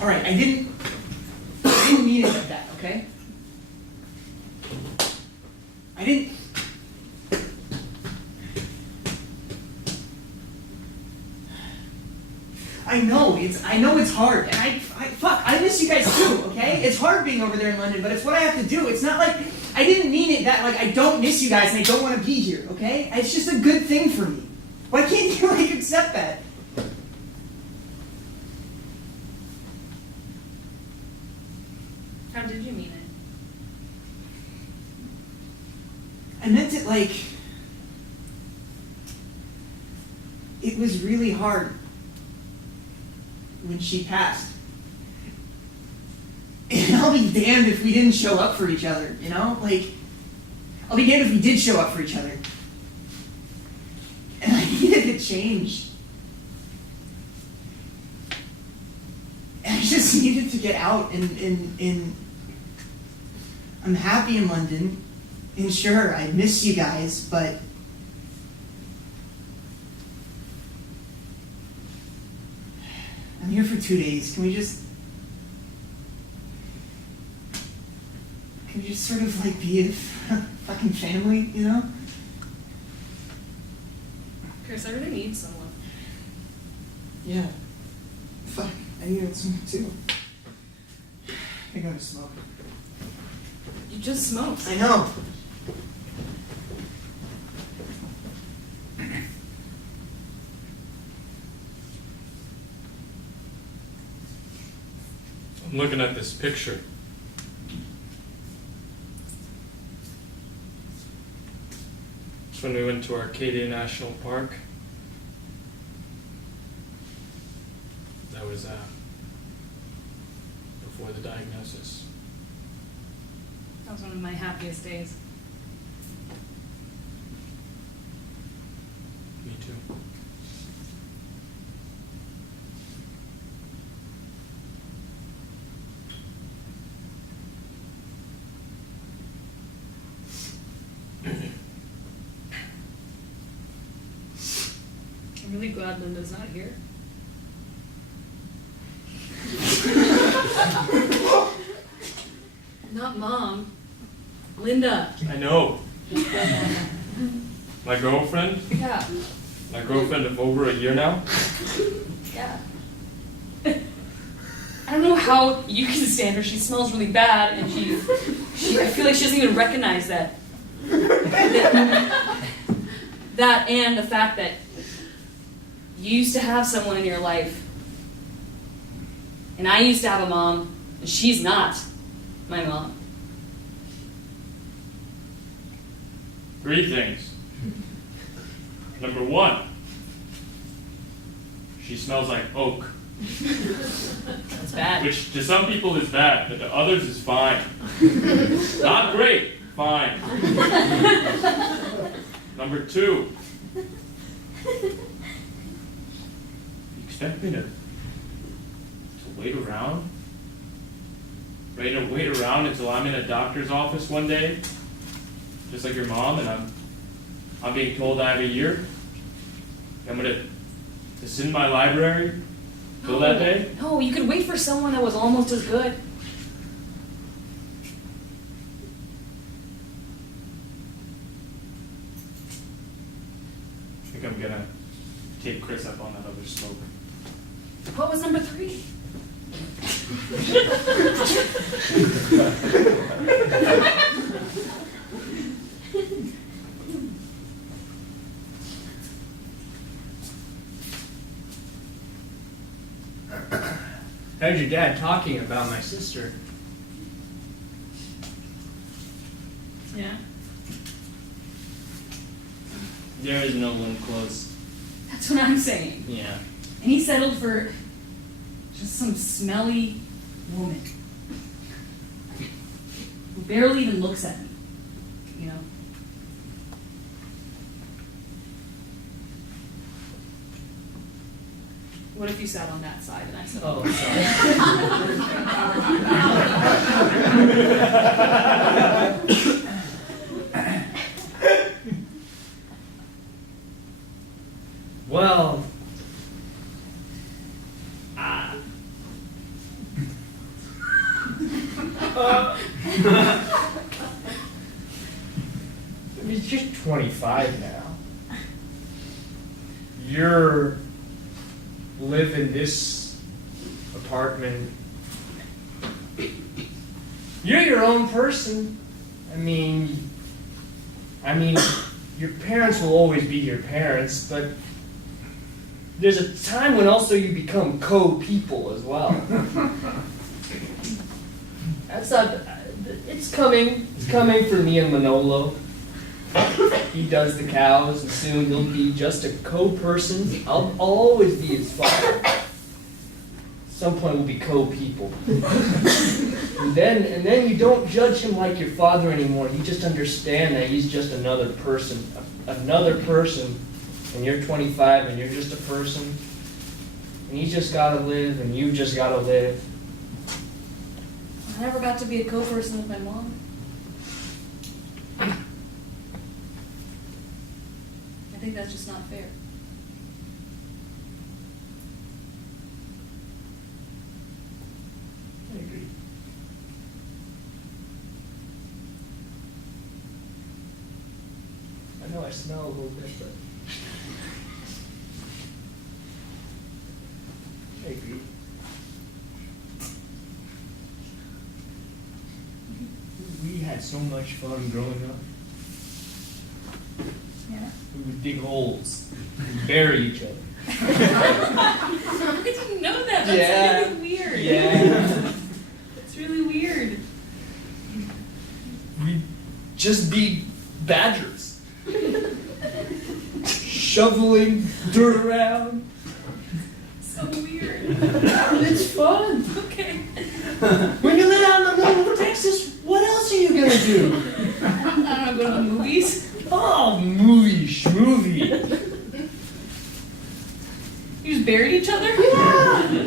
All right, I didn't mean it like that, okay? I didn't. I know it's hard, and I miss you guys too, okay? It's hard being over there in London, but it's what I have to do. It's not like I didn't mean it that like I don't miss you guys and I don't want to be here, okay? It's just a good thing for me. Why can't you like accept that? How did you mean it? I meant it like it was really hard when she passed. And I'll be damned if we didn't show up for each other, you know? Like, I'll be damned if we did show up for each other. And I needed to change. And I just needed to get out and I'm happy in London. And sure, I miss you guys, but I'm here for 2 days. Can we just sort of like be a fucking family, you know? Chris, I really need someone. Yeah. Fuck, I needed someone too. I'm gonna smoke. You just smoked. I know. I'm looking at this picture. It's when we went to Arcadia National Park. That was before the diagnosis. That was one of my happiest days. Me too. I'm really glad Linda's not here. Not Mom. Linda. I know. My girlfriend? Yeah. My girlfriend of over a year now? Yeah. I don't know how you can stand her. She smells really bad, and I feel like she doesn't even recognize that. That and the fact that you used to have someone in your life, and I used to have a mom, and she's not my mom. 3 things. Number 1, she smells like oak, That's bad. which to some people is bad, but to others is fine. Not great, fine. Number 2, you expect me to wait around? Ready to wait around until I'm in a doctor's office one day, just like your mom, and I'm being told I have a year? I'm gonna sit in my library till that day? No, you could wait for someone that was almost as good. I think I'm gonna take Chris up on that other smoke. What was number 3? Heard your dad talking about my sister. Yeah. There is no one close. That's what I'm saying. Yeah. And he settled for just some smelly woman who barely even looks at me, you know? What if you sat on that side and I sat on this Well, 25 now. You're live in this apartment. You're your own person. I mean, your parents will always be your parents, but there's a time when also you become co-people as well. That's not. It's coming. It's coming for me and Manolo. He does the cows, and soon he'll be just a co-person. I'll always be his father. At some point, we'll be co-people. and then you don't judge him like your father anymore. You just understand that he's just another person. Another person. And you're 25, and you're just a person. And he's just gotta live, and you just gotta live. I never got to be a co-person with my mom. I think that's just not fair. I agree. I know I smell a little bit, but I agree. We had so much fun growing up. Yeah. We would dig holes and bury each other. I didn't know that. That's Yeah. really weird. Yeah. It's really weird. We'd just be badgers. Shoveling dirt around. So weird. It's fun. Okay. When you live out in the middle of Texas, what else are you gonna do? I don't know, go to the movies. Oh, movie, schmovie. You just buried each other? Yeah.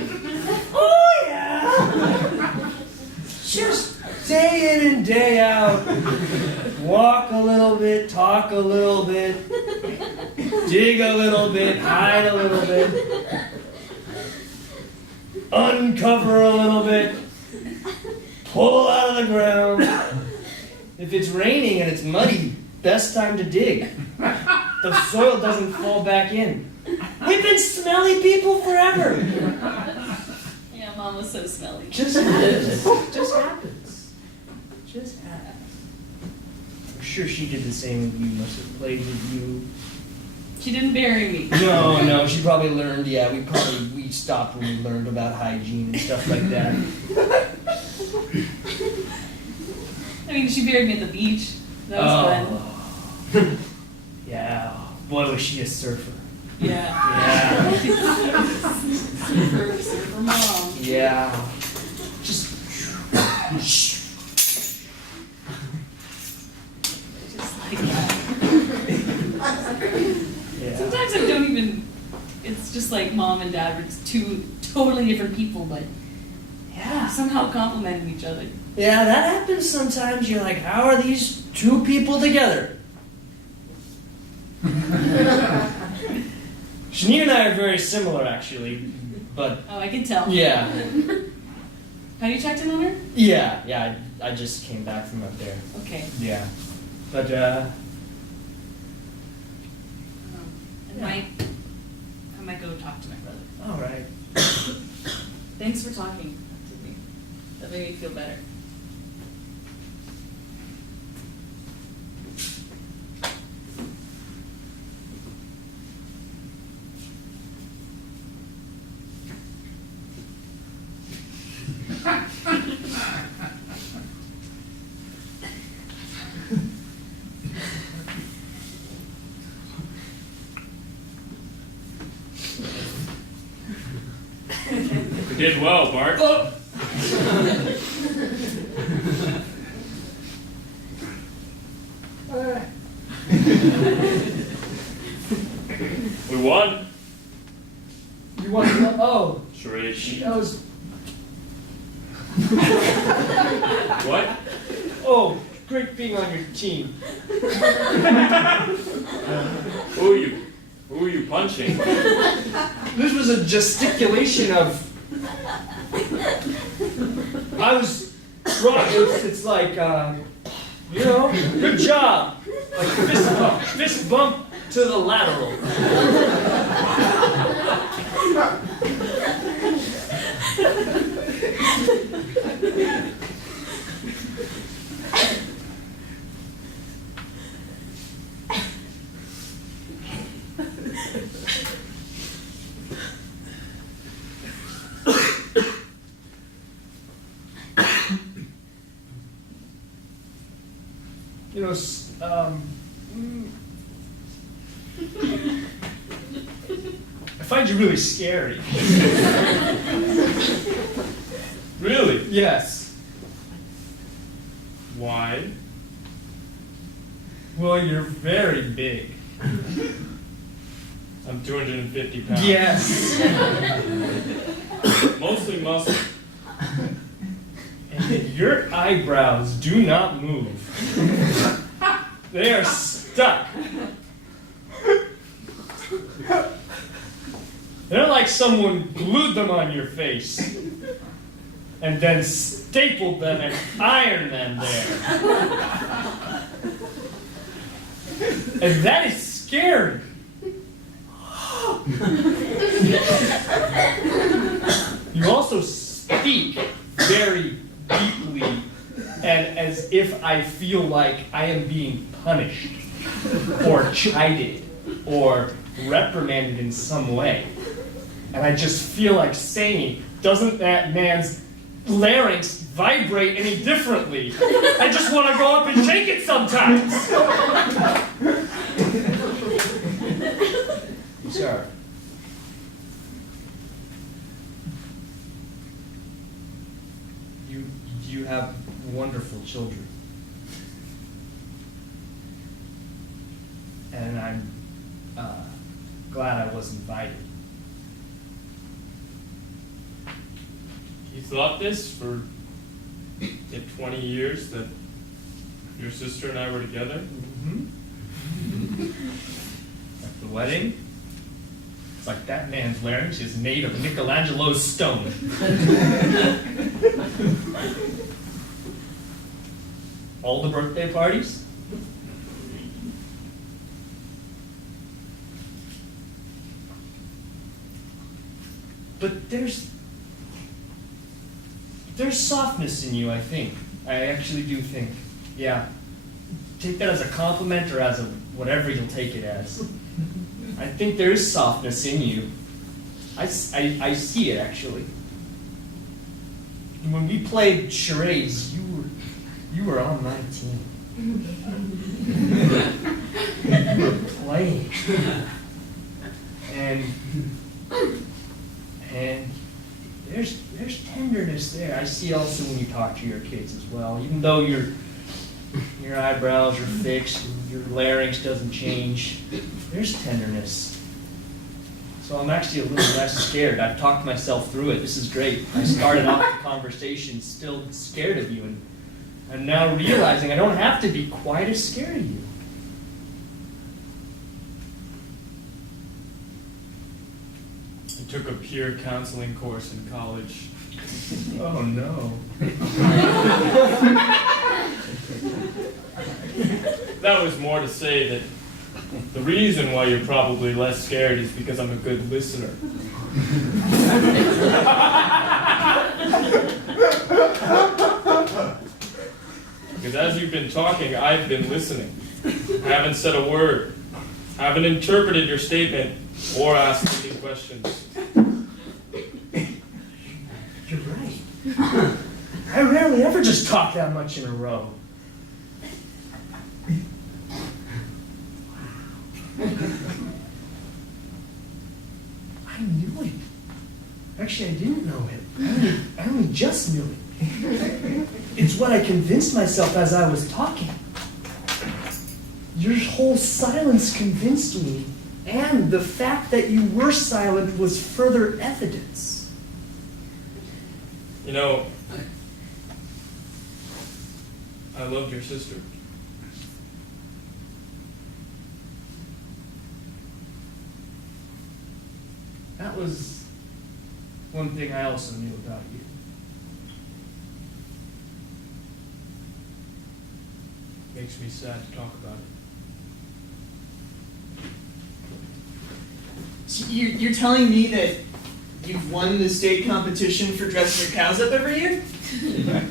Oh, yeah. Just day in and day out. Walk a little bit, talk a little bit, dig a little bit, hide a little bit, uncover a little bit, pull out of the ground. If it's raining and it's muddy, best time to dig. The soil doesn't fall back in. We've been smelly people forever. Yeah, Mom was so smelly. Just happens. Just happens. Just happens. I'm sure she did the same with you. Must have played with you. She didn't bury me. No, she probably learned. Yeah, we stopped when we learned about hygiene and stuff like that. I mean, she buried me at the beach. That was fun. Yeah. Boy, was she a surfer. Yeah. Yeah. Surfer mom. Yeah. Just. Just like that. Yeah. Sometimes I don't even. It's just like Mom and Dad were just two totally different people, but Yeah. somehow complimenting each other. Yeah, that happens sometimes. You're like, how are these two people together? Shania and I are very similar, actually, but Oh, I can tell. yeah, Have you checked in on her? yeah. I just came back from up there. Okay. Yeah, but I might go talk to my brother. all right. Thanks for talking to me. That made me feel better. You did well, Bart. We won. You want to know? Oh, Sure is. that was. What? Oh, great being on your team. Who are you punching? This was a gesticulation of. I was. Right, it's like, good job. Like fist bump to the lateral. You know, I find you really scary. Really? Yes. Why? Well, you're very big. I'm 250 pounds. Yes. Mostly muscle. And your eyebrows do not move. They are stuck. They're like someone glued them on your face and then stapled them and ironed them there. And that is scary. You also speak very deeply and as if I feel like I am being punished or chided or reprimanded in some way. And I just feel like saying, doesn't that man's larynx vibrate any differently? I just want to go up and shake it sometimes. Sir. You have wonderful children. And I'm glad I was invited. You thought this for the 20 years that your sister and I were together? Mm-hmm. At the wedding, it's like that man's larynx is made of Michelangelo's stone. All the birthday parties? But there's softness in you, I think. I actually do think. Yeah. Take that as a compliment or as a whatever you'll take it as. I think there is softness in you. I see it, actually. When we played charades, you were on my team. You were playing. And there's tenderness there. I see also when you talk to your kids as well. Even though your eyebrows are fixed, and your larynx doesn't change, there's tenderness. So I'm actually a little less scared. I've talked myself through it. This is great. I started off the conversation still scared of you, and I'm now realizing I don't have to be quite as scared of you. I took a peer counseling course in college. Oh no. That was more to say that the reason why you're probably less scared is because I'm a good listener. Because as you've been talking, I've been listening. I haven't said a word. I haven't interpreted your statement or asked any questions. You're right. I rarely ever just talk that much in a row. I knew it. Actually, I didn't know it. I only just knew it. It's what I convinced myself as I was talking. Your whole silence convinced me, and the fact that you were silent was further evidence. You know, I loved your sister. That was one thing I also knew about you. Makes me sad to talk about it. You're telling me that you've won the state competition for dressing your cows up every year?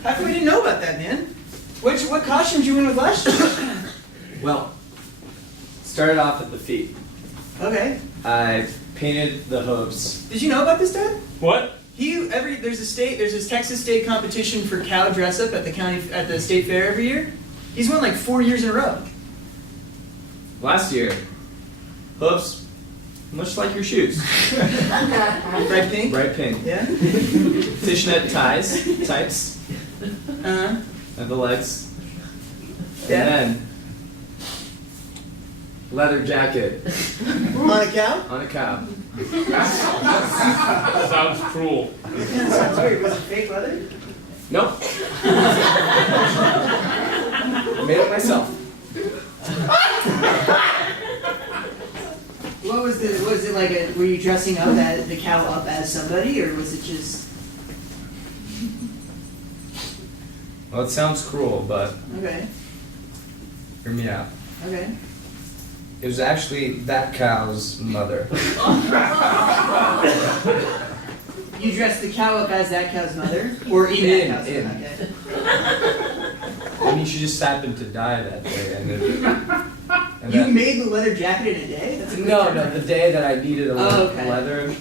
How come we didn't know about that, man? What costume did you win with last year? Well, started off at the feet. Okay. I painted the hooves. Did you know about this, Dad? What? There's this Texas state competition for cow dress up at the state fair every year. He's won like 4 years in a row. Last year, hooves, much like your shoes. Bright pink. Bright pink. Yeah. Fishnet tights, Uh-huh. and the legs. Yeah. And then, leather jacket On a cow? on a cow. Sounds cruel. Sounds weird. Was it fake leather? Nope. I made it myself. What was it like? Were you dressing up the cow up as somebody, or was it just Well, it sounds cruel, but okay? hear me out. Okay. It was actually that cow's mother. You dressed the cow up as that cow's mother, or in that cow's In. mother? Okay. I mean, she just happened to die that day, and You that, made the leather jacket in a day? That's a quick no, turnaround. the day that I needed a Oh, okay. leather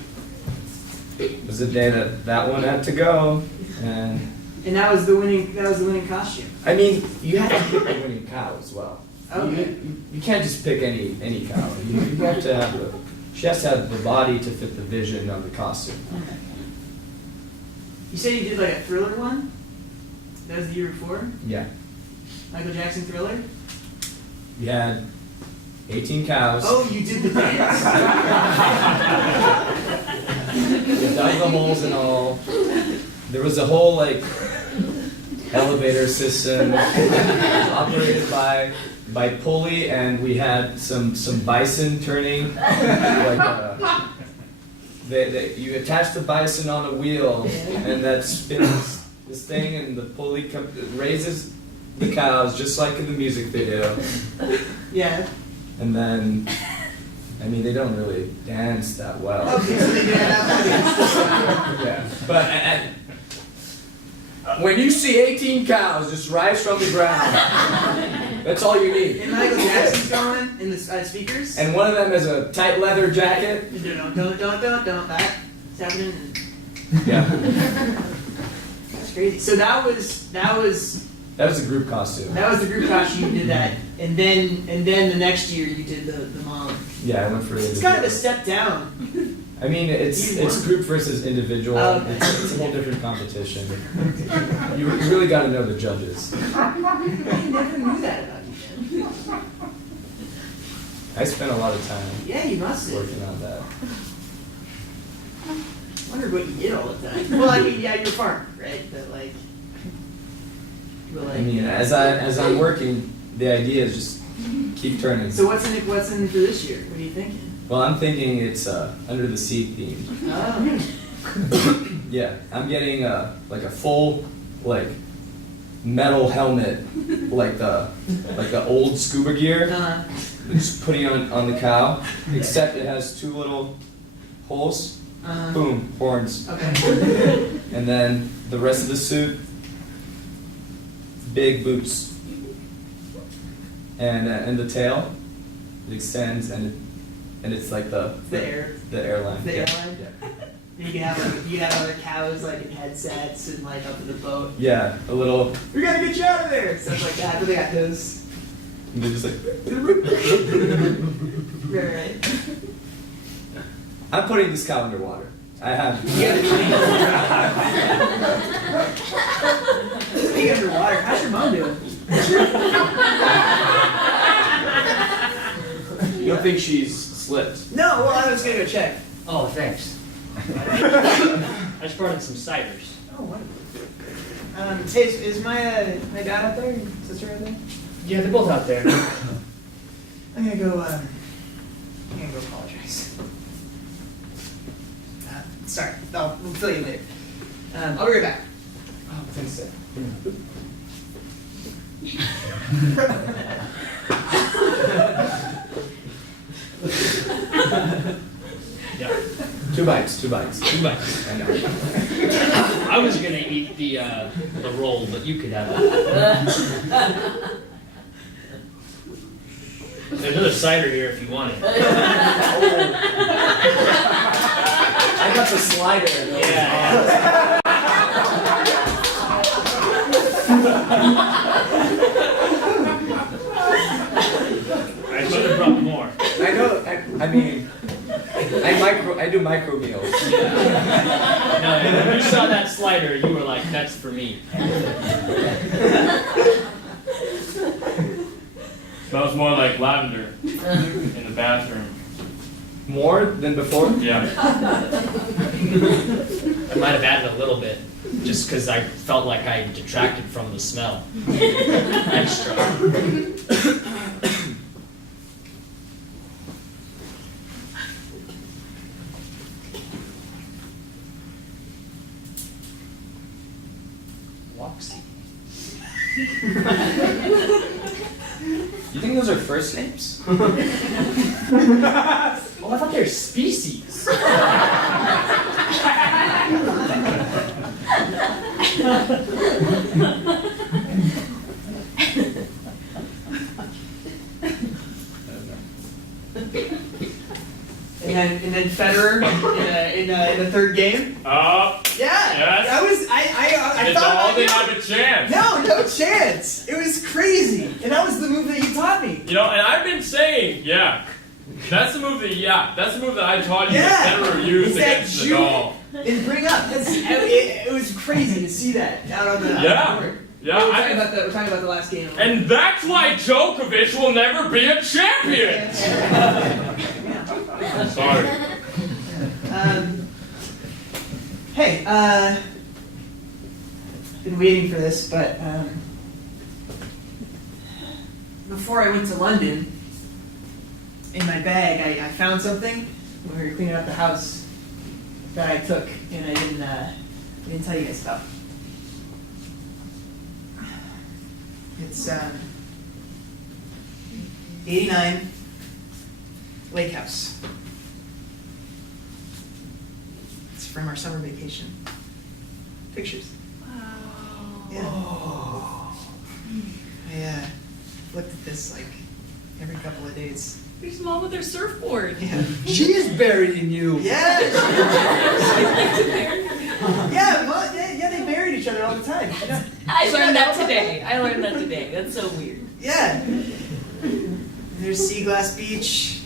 was the day that one had to go, and And that was the winning costume. I mean, you have to pick the winning cow as well. Okay. You can't just pick any cow. You have to have she has to have the body to fit the vision of the costume. Okay. You said you did like a Thriller one? That was the year before? Yeah, Michael Jackson Thriller? we had 18 cows. Oh, you did the dance. We dug the holes and all. There was a whole like elevator system operated by pulley, and we had some bison turning. You attach the bison on a wheel, and that spins this thing, and the pulley raises the cows just like in the music video. Yeah. And then, I mean, they don't really dance that well. Okay, so they did that. Yeah, but when you see 18 cows just rise from the ground, that's all you need. And Michael Jackson's going in the speakers. And one of them has a tight leather jacket. Don't. That's happening. Yeah, That's crazy. So that was that was a group costume. the group costume. You did that, and then the next year you did the mom. Yeah, I went for it. It's kind of a step down. I mean, it's group versus individual. Oh, okay. It's a whole different competition. You really got to know the judges. I never knew that about you. Man. I spent a lot of time Yeah, you must have. working on that. I wondered what you did all the time. Well, I mean, yeah, you're a farmer, right? But like. I mean, as I'm working, the idea is just keep turning. So what's in for this year? What are you thinking? Well, I'm thinking it's under the sea theme. Oh. Yeah, I'm getting like a full like metal helmet, like the old scuba gear. Just putting it on the cow, except it has two little holes. Boom, horns. Okay. And then the rest of the suit, big boots. And the tail, it extends and it's like the airline. Yeah. The airline? Yeah. You can have other cows like in headsets and like up in the boat. Yeah, a little. We gotta get you out of there. Stuff like that. But they got those. And they're just like. Right. I'm putting this cow underwater. I have. Speaking underwater, how's your mom doing? You don't think she's slipped? No, well, I was gonna go check. Oh, thanks. I just brought in some ciders. Oh, wonderful. Hey, is my dad out there? Sister right there? Yeah, they're both out there. I'm gonna go apologize. Sorry, we'll fill you later. I'll be right back. Oh, thanks, Dad. 2 bites. 2 bites. 2 bites. I know. I was gonna eat the roll, but you could have it. There's another cider here if you want it. I got the slider. Yeah. I should have brought more. I know. I mean, I do micro meals. No, when you saw that slider, you were like, "That's for me." Smells more like lavender in the bathroom. More than before? Yeah. I might have added a little bit, just because I felt like I detracted from the smell. Extra. Woxy. You think those are first names? Oh, I thought they were species. And then Federer in the third game. Up. Yeah, Yes. I It's thought all they have a chance. No chance. It was crazy, and that was the move that you taught me. You know, and I've been saying, yeah. That's the move that I taught you that Federer used That against juke Nadal. and bring up. It was crazy to see that out on the court. Yeah, We're talking about the last game. and that's why Djokovic will never be a champion. Sorry. Hey, been waiting for this, but before I went to London, in my bag, I found something when we were cleaning up the house that I took, and I didn't tell you guys about. It's 89 Lake House. It's from our summer vacation. Pictures. Wow. Yeah. I looked at this like every couple of days. There's mom with her surfboard. Yeah. She is burying you. Yeah. Yeah, they buried each other all the time. I learned that today. That's so weird. Yeah. There's Sea Glass Beach.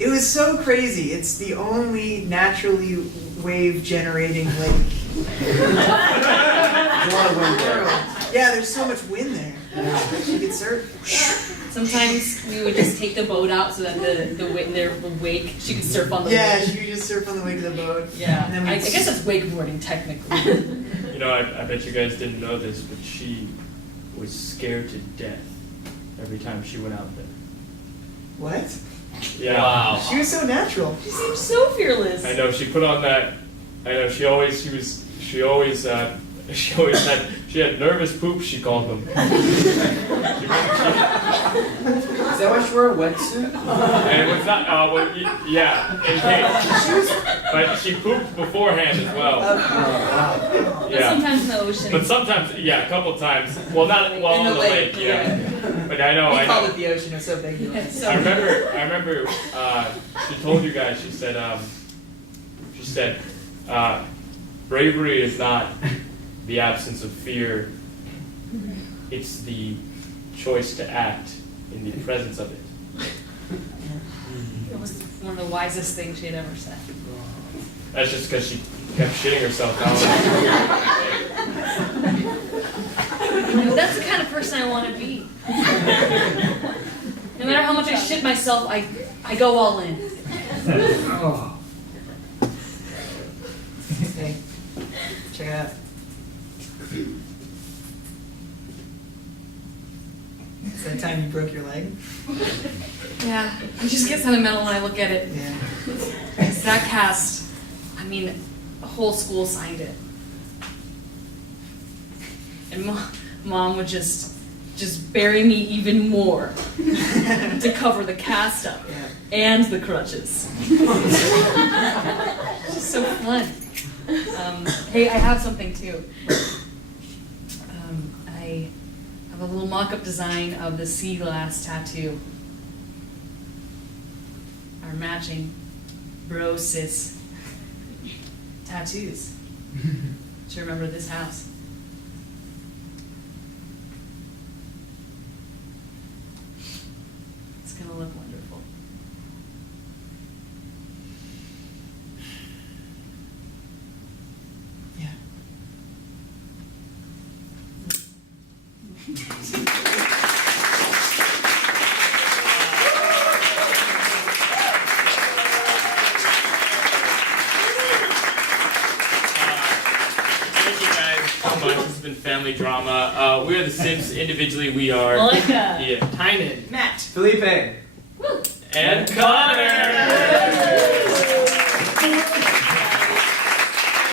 It was so crazy. It's the only naturally wave generating lake. There's a lot of wind there. Yeah, there's so much wind there. You could surf. Sometimes we would just take the boat out so that the wake, she could surf on the Yeah, wake. you could just surf on the wake of the boat. Yeah, And then I we'd guess that's wakeboarding technically. You know, I bet you guys didn't know this, but she was scared to death every time she went out there. What? Yeah. Wow. She was so natural. She seems so fearless. I know she put on that. I know she had nervous poops. She called them. Is that why she wore a wetsuit? And it was not. Yeah, in case. But she pooped beforehand as well. But Yeah. sometimes in the ocean. But sometimes, yeah, a couple times. Well, not while In on the the lake. Yeah. But I know. We I called know. it the ocean. It was so big. So I remember. She told you guys. She said, bravery is not the absence of fear. It's the choice to act in the presence of it. it was one of the wisest things she had ever said. That's just because she kept shitting herself out. That's the kind of person I want to be. No matter how much I shit myself, I go all in. Oh. Hey, check it out. It's that time you broke your leg? Yeah, I just get sentimental when I look at it. Yeah. It's that cast. I mean, the whole school signed it. And mom would just just bury me even more to cover the cast up Yeah. and the crutches. It's just so fun. Hey, I have something too. I have a little mock-up design of the sea glass tattoo. Our matching bro sis tattoos to remember this house. It's gonna look wonderful. Yeah. Thank you guys so much. This has been family drama. We are the Sims. Individually, we are Malaika. Tynan Matt. Felipe. and Cabral.